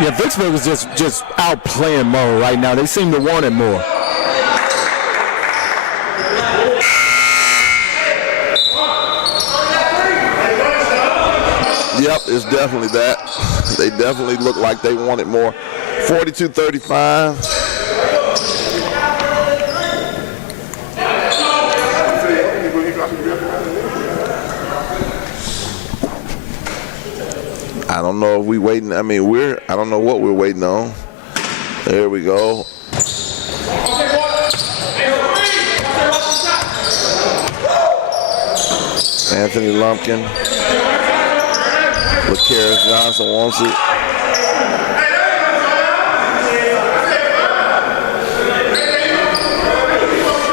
Yeah, Vicksburg is just outplaying Murrah right now. They seem to want it more. Yep, it's definitely that. They definitely look like they want it more. 42-35. I don't know if we waiting. I mean, I don't know what we're waiting on. There we go. Anthony Lumpkin. LaCaris Johnson wants it.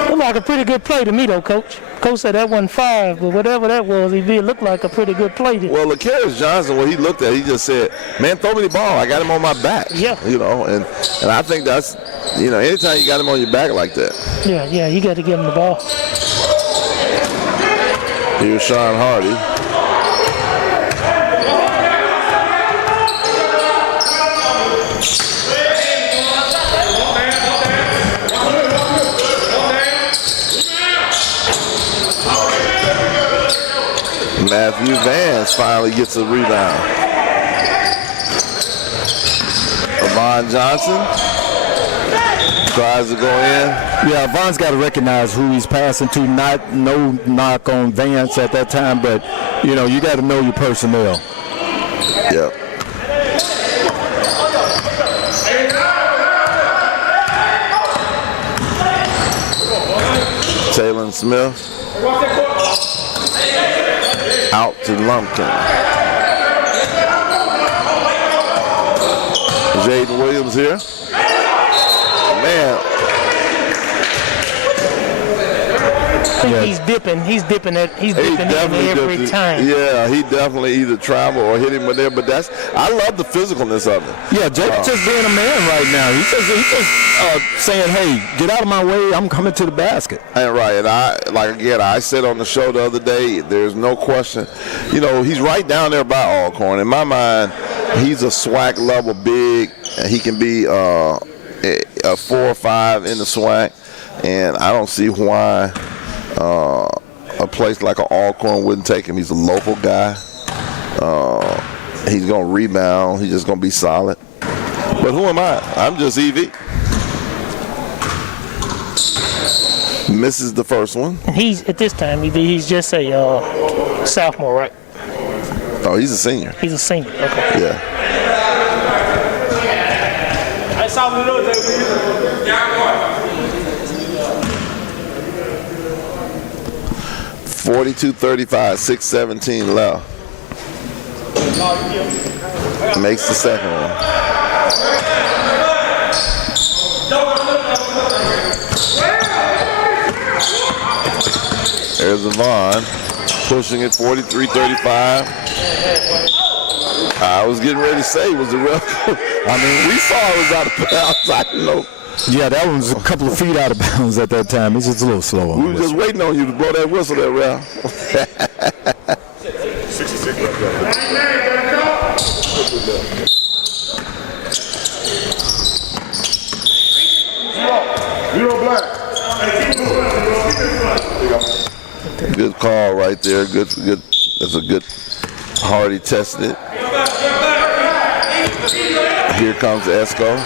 Looked like a pretty good play to me, though, Coach. Coach said that wasn't 5, but whatever that was, it looked like a pretty good play. Well, LaCaris Johnson, what he looked at, he just said, man, throw me the ball. I got him on my back. Yeah. You know, and I think that's, you know, anytime you got him on your back like that. Yeah, you got to give him the ball. Here's Sean Hardy. Matthew Vance finally gets a rebound. Avon Johnson tries to go in. Yeah, Von's got to recognize who he's passing to. No knock on Vance at that time, but, you know, you got to know your personnel. Yep. Taylor Smith. Out to Lumpkin. Jaden Williams here. Man. I think he's dipping every time. Yeah, he definitely either travel or hit him with there. But I love the physicalness of it. Yeah, Jake's just being a man right now. He's just saying, hey, get out of my way. I'm coming to the basket. And right, and I said on the show the other day, there's no question. You know, he's right down there by Alcorn. In my mind, he's a SWAC level big. He can be a 4 or 5 in the SWAC, and I don't see why a place like an Alcorn wouldn't take him. He's a local guy. He's going to rebound. He's just going to be solid. But who am I? I'm just EV. Misses the first one. He's at this time, he's just a sophomore, right? Oh, he's a senior. He's a senior. Okay. Yeah. 42-35, 6:17 left. Makes the second one. There's Avon pushing it 43-35. I was getting ready to say, was the ref? I mean, we saw it was out of bounds. I didn't know. Yeah, that one was a couple of feet out of bounds at that time. He's just a little slow. We were just waiting on you to blow that whistle there, Ralph. 66 right there. Zero black. Good call right there. Good. That's a good. Hardy tested it. Here comes Esco.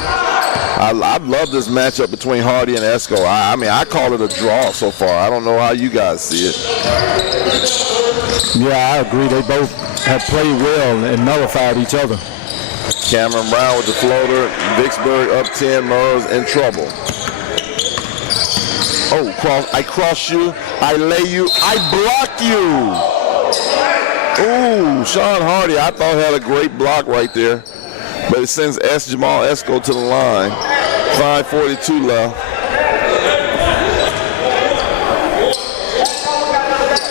I love this matchup between Hardy and Esco. I mean, I call it a draw so far. I don't know how you guys see it. Yeah, I agree. They both have played well and nullified each other. Cameron Brown with the floater. Vicksburg up 10. Murrah's in trouble. Oh, I cross you. I lay you. I block you. Ooh, Sean Hardy, I thought had a great block right there. But it sends Jamal Esco to the line. 5:42 left.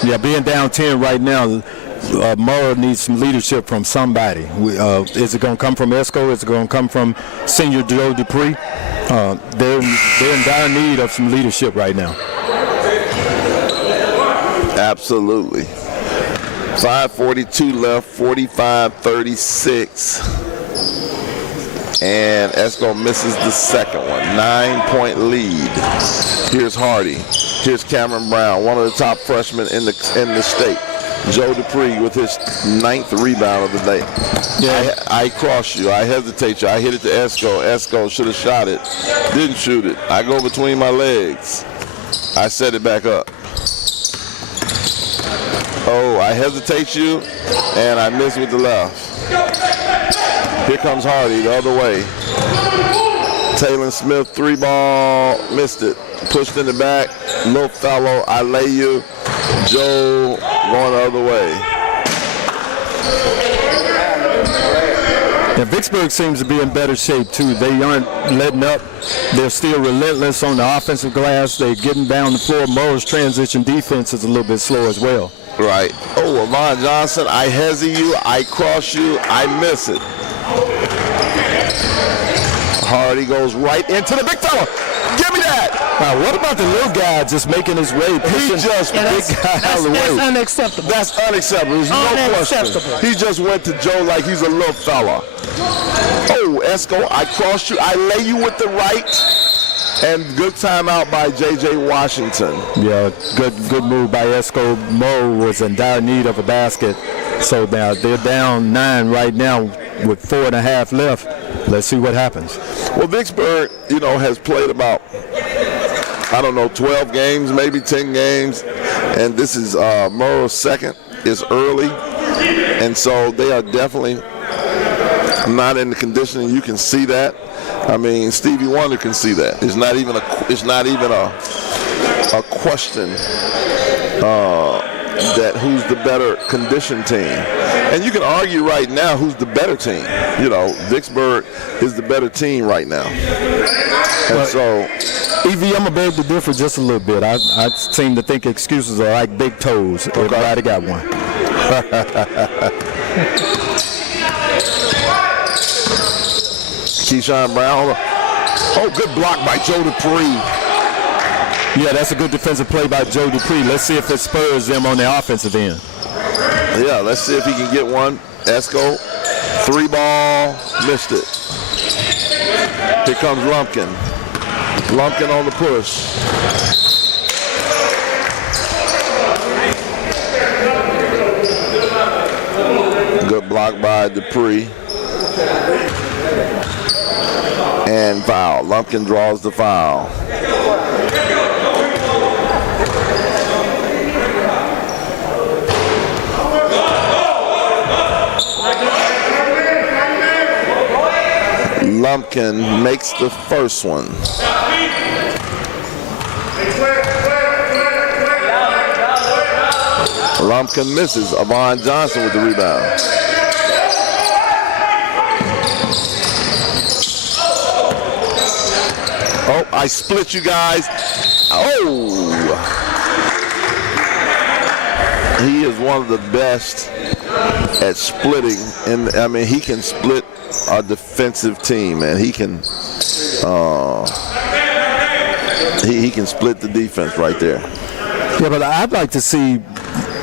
Yeah, being down 10 right now, Murrah needs some leadership from somebody. Is it going to come from Esco? Is it going to come from senior Joe Dupree? They're in dire need of some leadership right now. Absolutely. 5:42 left, 45-36. And Esco misses the second one. 9-point lead. Here's Hardy. Here's Cameron Brown, one of the top freshmen in the state. Joe Dupree with his 9th rebound of the day. Yeah. I cross you. I hesitate you. I hit it to Esco. Esco should have shot it. Didn't shoot it. I go between my legs. I set it back up. Oh, I hesitate you, and I miss with the left. Here comes Hardy the other way. Taylor Smith, 3-ball, missed it. Pushed in the back, little fellow, I lay you. Joe going the other way. And Vicksburg seems to be in better shape too. They aren't letting up. They're still relentless on the offensive glass. They're getting down the floor. Murrah's transition defense is a little bit slow as well. Right. Oh, Avon Johnson, I hesitate you, I cross you, I miss it. Hardy goes right into the big fella. Give me that. Now, what about the little guy just making his way? He just big guy out of the way. That's unacceptable. That's unacceptable. There's no question. He just went to Joe like he's a little fella. Oh, Esco, I crossed you. I lay you with the right. And good timeout by J.J. Washington. Yeah, good move by Esco. Murrah was in dire need of a basket. So now they're down 9 right now with 4.5 left. Let's see what happens. Well, Vicksburg, has played about, 12 games, maybe 10 games. And this is Murrah's second. It's early. And so they are definitely not in the conditioning. You can see that. I mean, Stevie Wonder can see that. It's not even a question that who's the better conditioned team. And you can argue right now who's the better team. Vicksburg is the better team right now. And so, Evie, I'm going to beg to differ just a little bit. I seem to think excuses are like big toes. Okay. Everybody got one. Keyshawn Brown. Oh, good block by Joe Dupree. Yeah, that's a good defensive play by Joe Dupree. Let's see if it spurs them on the offensive end. Yeah, let's see if he can get one. Esco, 3-ball, missed it. Here comes Lumpkin. Lumpkin on the push. Good block by Dupree. And foul. Lumpkin draws the foul. Lumpkin makes the first one. Lumpkin misses. Avon Johnson with the rebound. Oh, I split you guys. Oh! He is one of the best at splitting. And he can split a defensive team, and he can he can split the defense right there. Yeah, but I'd like to see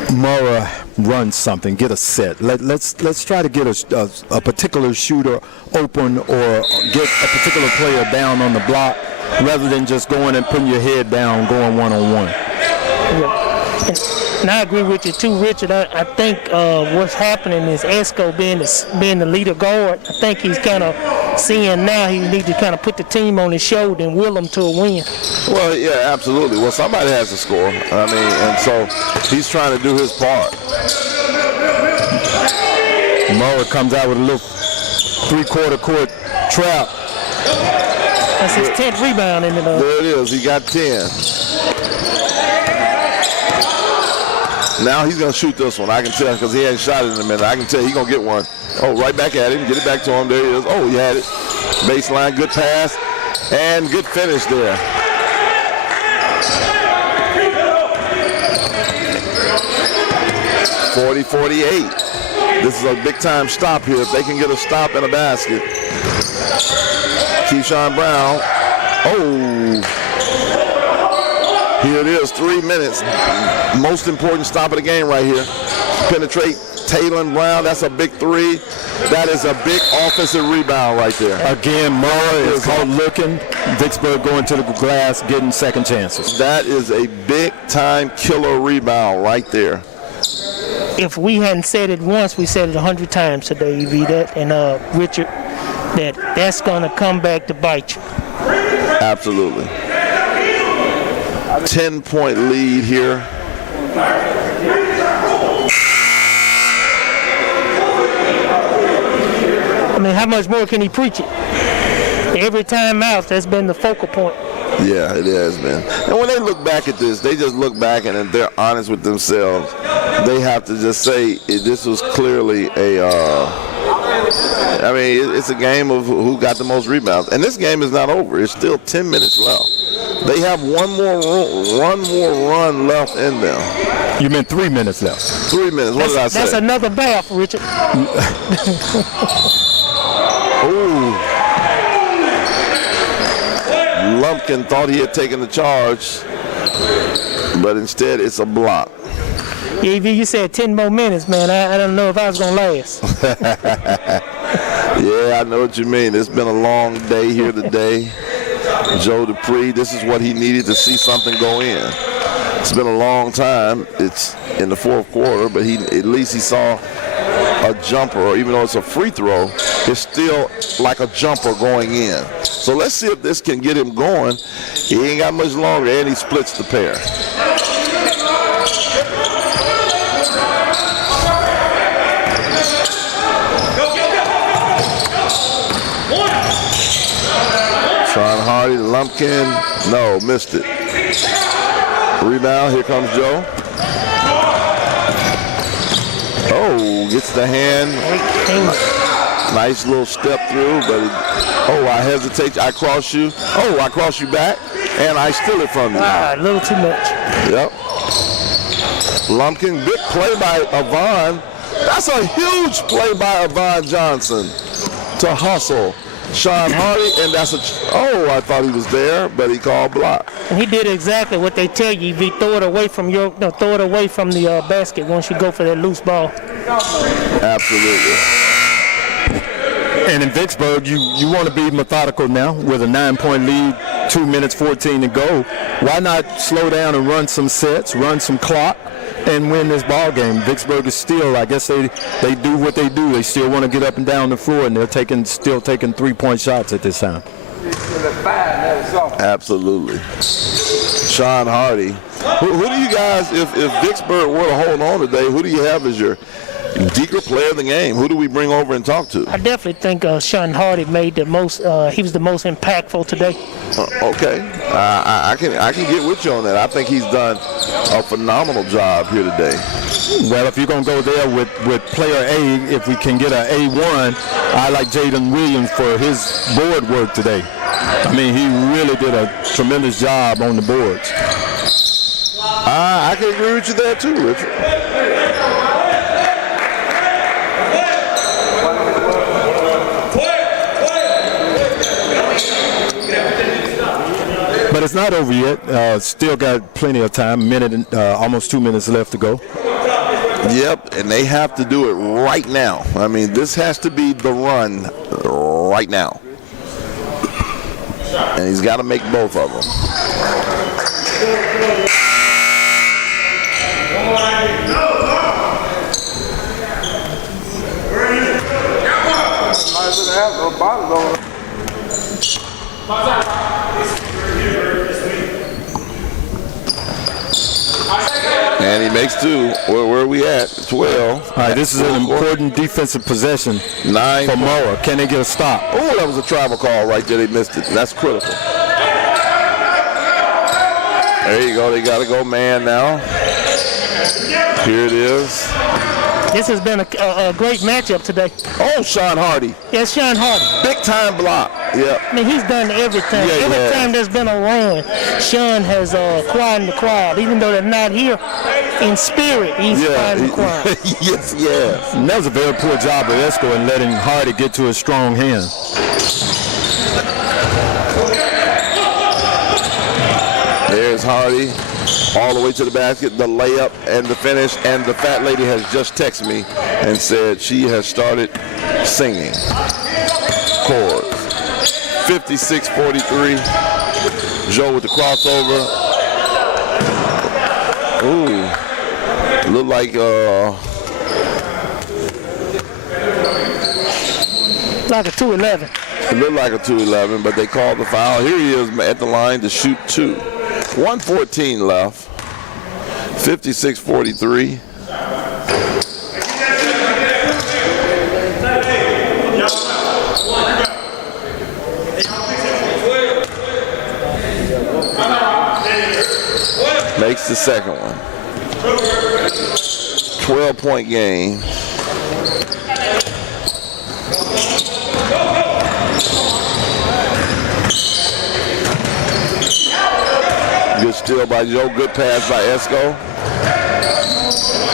Murrah run something, get a set. Let's try to get a particular shooter open or get a particular player down on the block rather than just going and putting your head down, going one-on-one. Yeah. And I agree with you too, Richard. I think what's happening is Esco being the leader guard. I think he's kind of seeing now he needs to kind of put the team on his shoulder and will them to a win. Well, yeah, absolutely. Well, somebody has to score. And so he's trying to do his part. Murrah comes out with a little three-quarter court trap. That's his 10th rebound in the There it is. He got 10. Now he's going to shoot this one. I can tell because he hadn't shot it in a minute. I can tell he's going to get one. Oh, right back at him. Get it back to him. There he is. Oh, he had it. Baseline, good pass, and good finish there. .48. This is a big-time stop here. If they can get a stop and a basket. Keyshawn Brown. Oh. Here it is, 3 minutes. Most important stop of the game right here. Penetrate Taylor Brown, that's a big three. That is a big offensive rebound right there. Again, Murrah is caught looking. Vicksburg going to the glass, getting second chances. That is a big-time killer rebound right there. If we hadn't said it once, we said it 100 times today, EV, that, and Richard, that's going to come back to bite you. Absolutely. 10-point lead here. I mean, how much more can he preach it? Every time out, that's been the focal point. Yeah, it has been. And when they look back at this, they just look back and they're honest with themselves. They have to just say this was clearly I mean, it's a game of who got the most rebounds. And this game is not over. It's still 10 minutes left. They have one more run left in them. You meant 3 minutes left. 3 minutes. What did I say? That's another bath, Richard. Ooh. Lumpkin thought he had taken the charge, but instead it's a block. Yeah, EV, you said 10 more minutes, man. I don't know if I was going to last. Yeah, I know what you mean. It's been a long day here today. Joe Dupree, this is what he needed to see something go in. It's been a long time. It's in the fourth quarter, but at least he saw a jumper, or even though it's a free throw, it's still like a jumper going in. So let's see if this can get him going. He ain't got much longer, and he splits the pair. Sean Hardy, Lumpkin, no, missed it. Rebound, here comes Joe. Oh, gets the hand. Nice little step through, but I hesitate. I cross you. Oh, I cross you back, and I steal it from you. A little too much. Yep. Lumpkin, big play by Avon. That's a huge play by Avon Johnson to hustle Sean Hardy, and I thought he was there, but he called block. And he did exactly what they tell you. If you throw it away from the basket once you go for that loose ball. Absolutely. And in Vicksburg, you want to be methodical now with a 9-point lead, 2 minutes 14 to go. Why not slow down and run some sets, run some clock, and win this ball game? Vicksburg is still, I guess they do what they do. They still want to get up and down the floor, and they're still taking 3-point shots at this time. Absolutely. Sean Hardy. Who do you guys, if Vicksburg were to hold on today, who do you have as your deeper player of the game? Who do we bring over and talk to? I definitely think Sean Hardy made the most. He was the most impactful today. Okay, I can get with you on that. I think he's done a phenomenal job here today. Well, if you're going to go there with player A, if we can get an A1, I like Jaden Williams for his board work today. I mean, he really did a tremendous job on the boards. I can agree with you there too, Richard. But it's not over yet. Still got plenty of time. Almost 2 minutes left to go. Yep, and they have to do it right now. I mean, this has to be the run right now. And he's got to make both of them. And he makes two. Where are we at? 12. All right, this is an important defensive possession 9 for Murrah. Can they get a stop? Oh, that was a travel call right there. They missed it. That's critical. There you go. They got to go man now. Here it is. This has been a great matchup today. Oh, Sean Hardy. Yes, Sean Hardy. Big time block. Yeah. I mean, he's done everything. Yeah, Every time there's been a run, Sean has quieted the crowd. Even though they're not here, in spirit, he's quieting the crowd. Yes, yes. And that was a very poor job of Esco in letting Hardy get to his strong hand. There's Hardy all the way to the basket, the layup and the finish. And the fat lady has just texted me and said she has started singing chords. 56-43. Joe with the crossover. Ooh. Look like like a 2-11. It looked like a 2-11, but they called the foul. Here he is at the line to shoot 2. 1:14 left. 56-43. Makes the second one. 12-point game. Good steal by Joe. Good pass by Esco.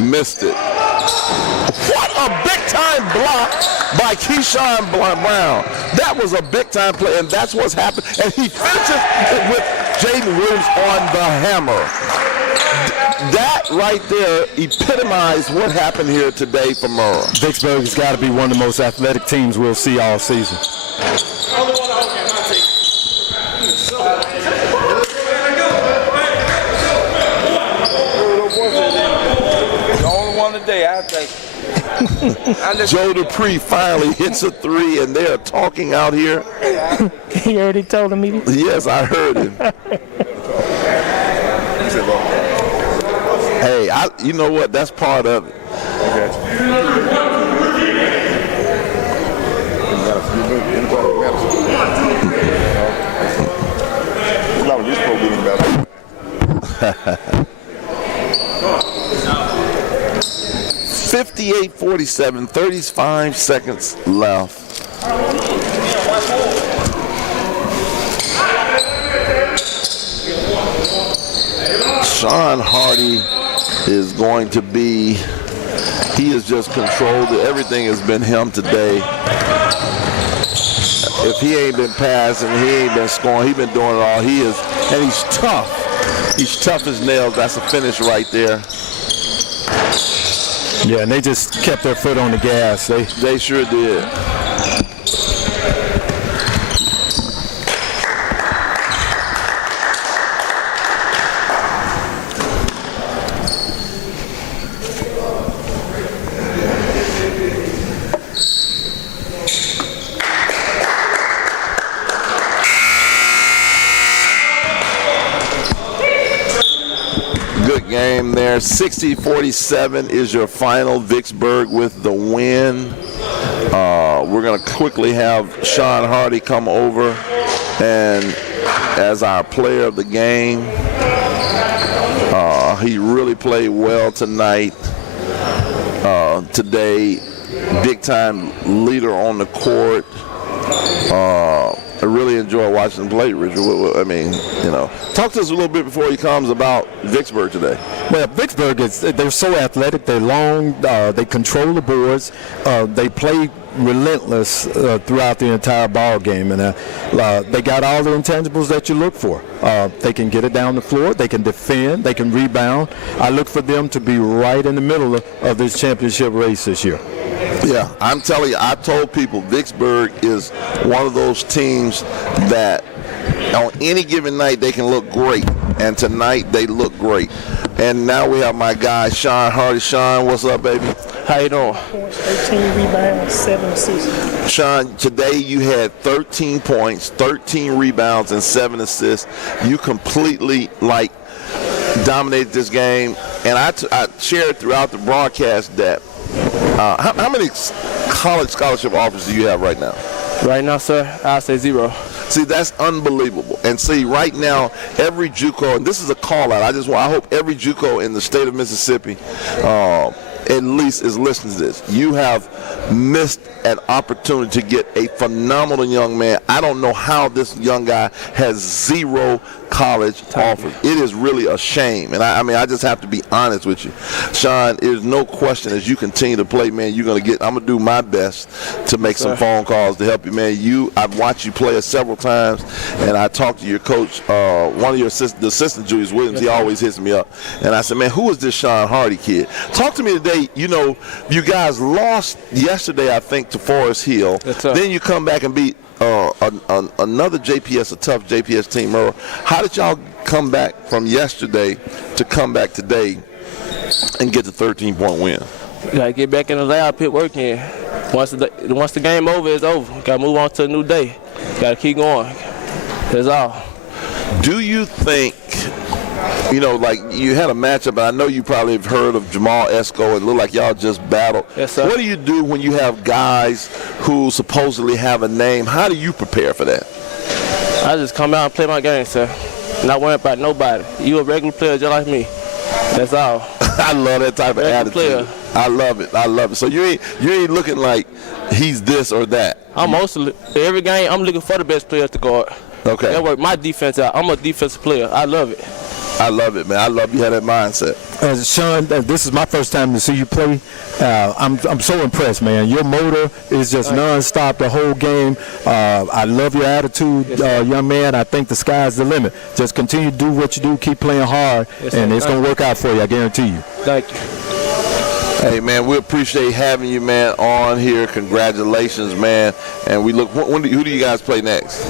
Missed it. What a big-time block by Keyshawn Brown. That was a big-time play, and that's what's happened. And he finishes it with Jaden Williams on the hammer. That right there epitomized what happened here today for Murrah. Vicksburg has got to be one of the most athletic teams we'll see all season. Today, I think. Joe Dupree finally hits a 3, and they are talking out here. He already told him. Yes, I heard him. Hey, you know what? That's part of it. Okay. 58-47, 35 seconds left. Sean Hardy is going to be, he has just controlled it. Everything has been him today. If he ain't been passing, he ain't been scoring, he's been doing it all. He is, and he's tough. He's tough as nails. That's a finish right there. Yeah, and they just kept their foot on the gas. They sure did. Good game there. 60-47 is your final. Vicksburg with the win. We're going to quickly have Sean Hardy come over and as our player of the game. He really played well tonight. Today, big time leader on the court. I really enjoy watching him play, Richard. I mean, you know, talk to us a little bit before he comes about Vicksburg today. Well, Vicksburg they're so athletic. They're long. They control the boards. They play relentless throughout the entire ball game, and they got all the intangibles that you look for. They can get it down the floor. They can defend. They can rebound. I look for them to be right in the middle of this championship race this year. Yeah, I'm telling you, I told people Vicksburg is one of those teams that on any given night they can look great, and tonight they look great. And now we have my guy Sean Hardy. Sean, what's up, baby? How you doing? 13 rebounds, 7 assists. Sean, today you had 13 points, 13 rebounds, and 7 assists. You completely dominated this game, and I shared throughout the broadcast that. How many college scholarship offers do you have right now? Right now, sir, I'll say 0. See, that's unbelievable. And see, right now, every JUCO, and this is a call out. I hope every JUCO in the state of Mississippi, at least is listening to this. You have missed an opportunity to get a phenomenal young man. I don't know how this young guy has 0 college offers. It is really a shame. And I mean, I just have to be honest with you. Sean, there's no question as you continue to play, man, you're going to get, I'm going to do my best to make some phone calls to help you, man. I've watched you play several times, and I talked to your coach, one of your the assistant, Julius Williams, he always hits me up. And I said, man, who is this Sean Hardy kid? Talk to me today. You know, you guys lost yesterday, I think, to Forest Hill. Then you come back and beat another JPS, a tough JPS team, Murrah. How did y'all come back from yesterday to come back today and get the 13-point win? You gotta get back in the lab, put work in. Once the game over, it's over. Gotta move on to a new day. Gotta keep going. That's all. Do you think, you know, like you had a matchup, and I know you probably have heard of Jamal Esco. It looked like y'all just battled. Yes, sir. What do you do when you have guys who supposedly have a name? How do you prepare for that? I just come out and play my game, sir. Not worry about nobody. You a regular player just like me. That's all. I love that type of attitude. Player. I love it. I love it. So you ain't looking like he's this or that. I'm mostly every game. I'm looking for the best player to guard. Okay. That work my defense out. I'm a defensive player. I love it. I love it, man. I love you have that mindset. Sean, this is my first time to see you play. I'm so impressed, man. Your motor is just nonstop the whole game. I love your attitude, young man. I think the sky's the limit. Just continue to do what you do. Keep playing hard, and it's going to work out for you. I guarantee you. Thank you. Hey, man, we appreciate having you, man, on here. Congratulations, man. And we look. Who do you guys play next?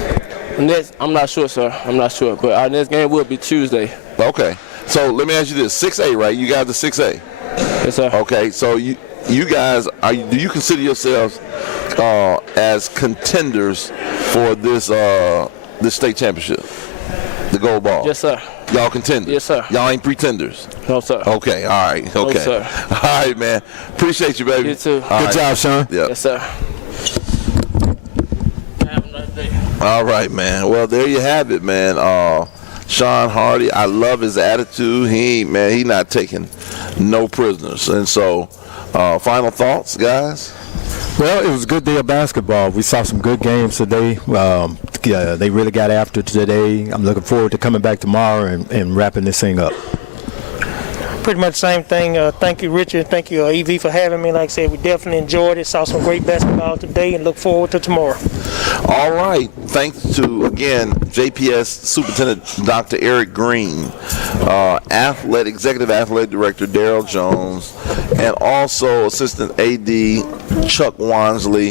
Next, I'm not sure, sir. I'm not sure. But our next game will be Tuesday. Okay. So let me ask you this: 6A, right? You guys are 6A. Yes, sir. Okay. So you guys do you consider yourselves as contenders for this state championship, the gold ball? Yes, sir. Y'all contenders? Yes, sir. Y'all ain't pretenders? No, sir. Okay. All right. Okay. No, sir. All right, man. Appreciate you, baby. You too. Good job, Sean. Yep. Yes, sir. Have a nice day. All right, man. Well, there you have it, man. Sean Hardy, I love his attitude. He not taking no prisoners. And so, final thoughts, guys? Well, it was a good day of basketball. We saw some good games today. They really got after today. I'm looking forward to coming back tomorrow and wrapping this thing up. Pretty much the same thing. Thank you, Richard. Thank you, EV, for having me. Like I said, we definitely enjoyed it. Saw some great basketball today and look forward to tomorrow. All right. Thanks to, again, JPS Superintendent Dr. Eric Green, Executive Athletic Director Daryl Jones, and also Assistant AD Chuck Wansley.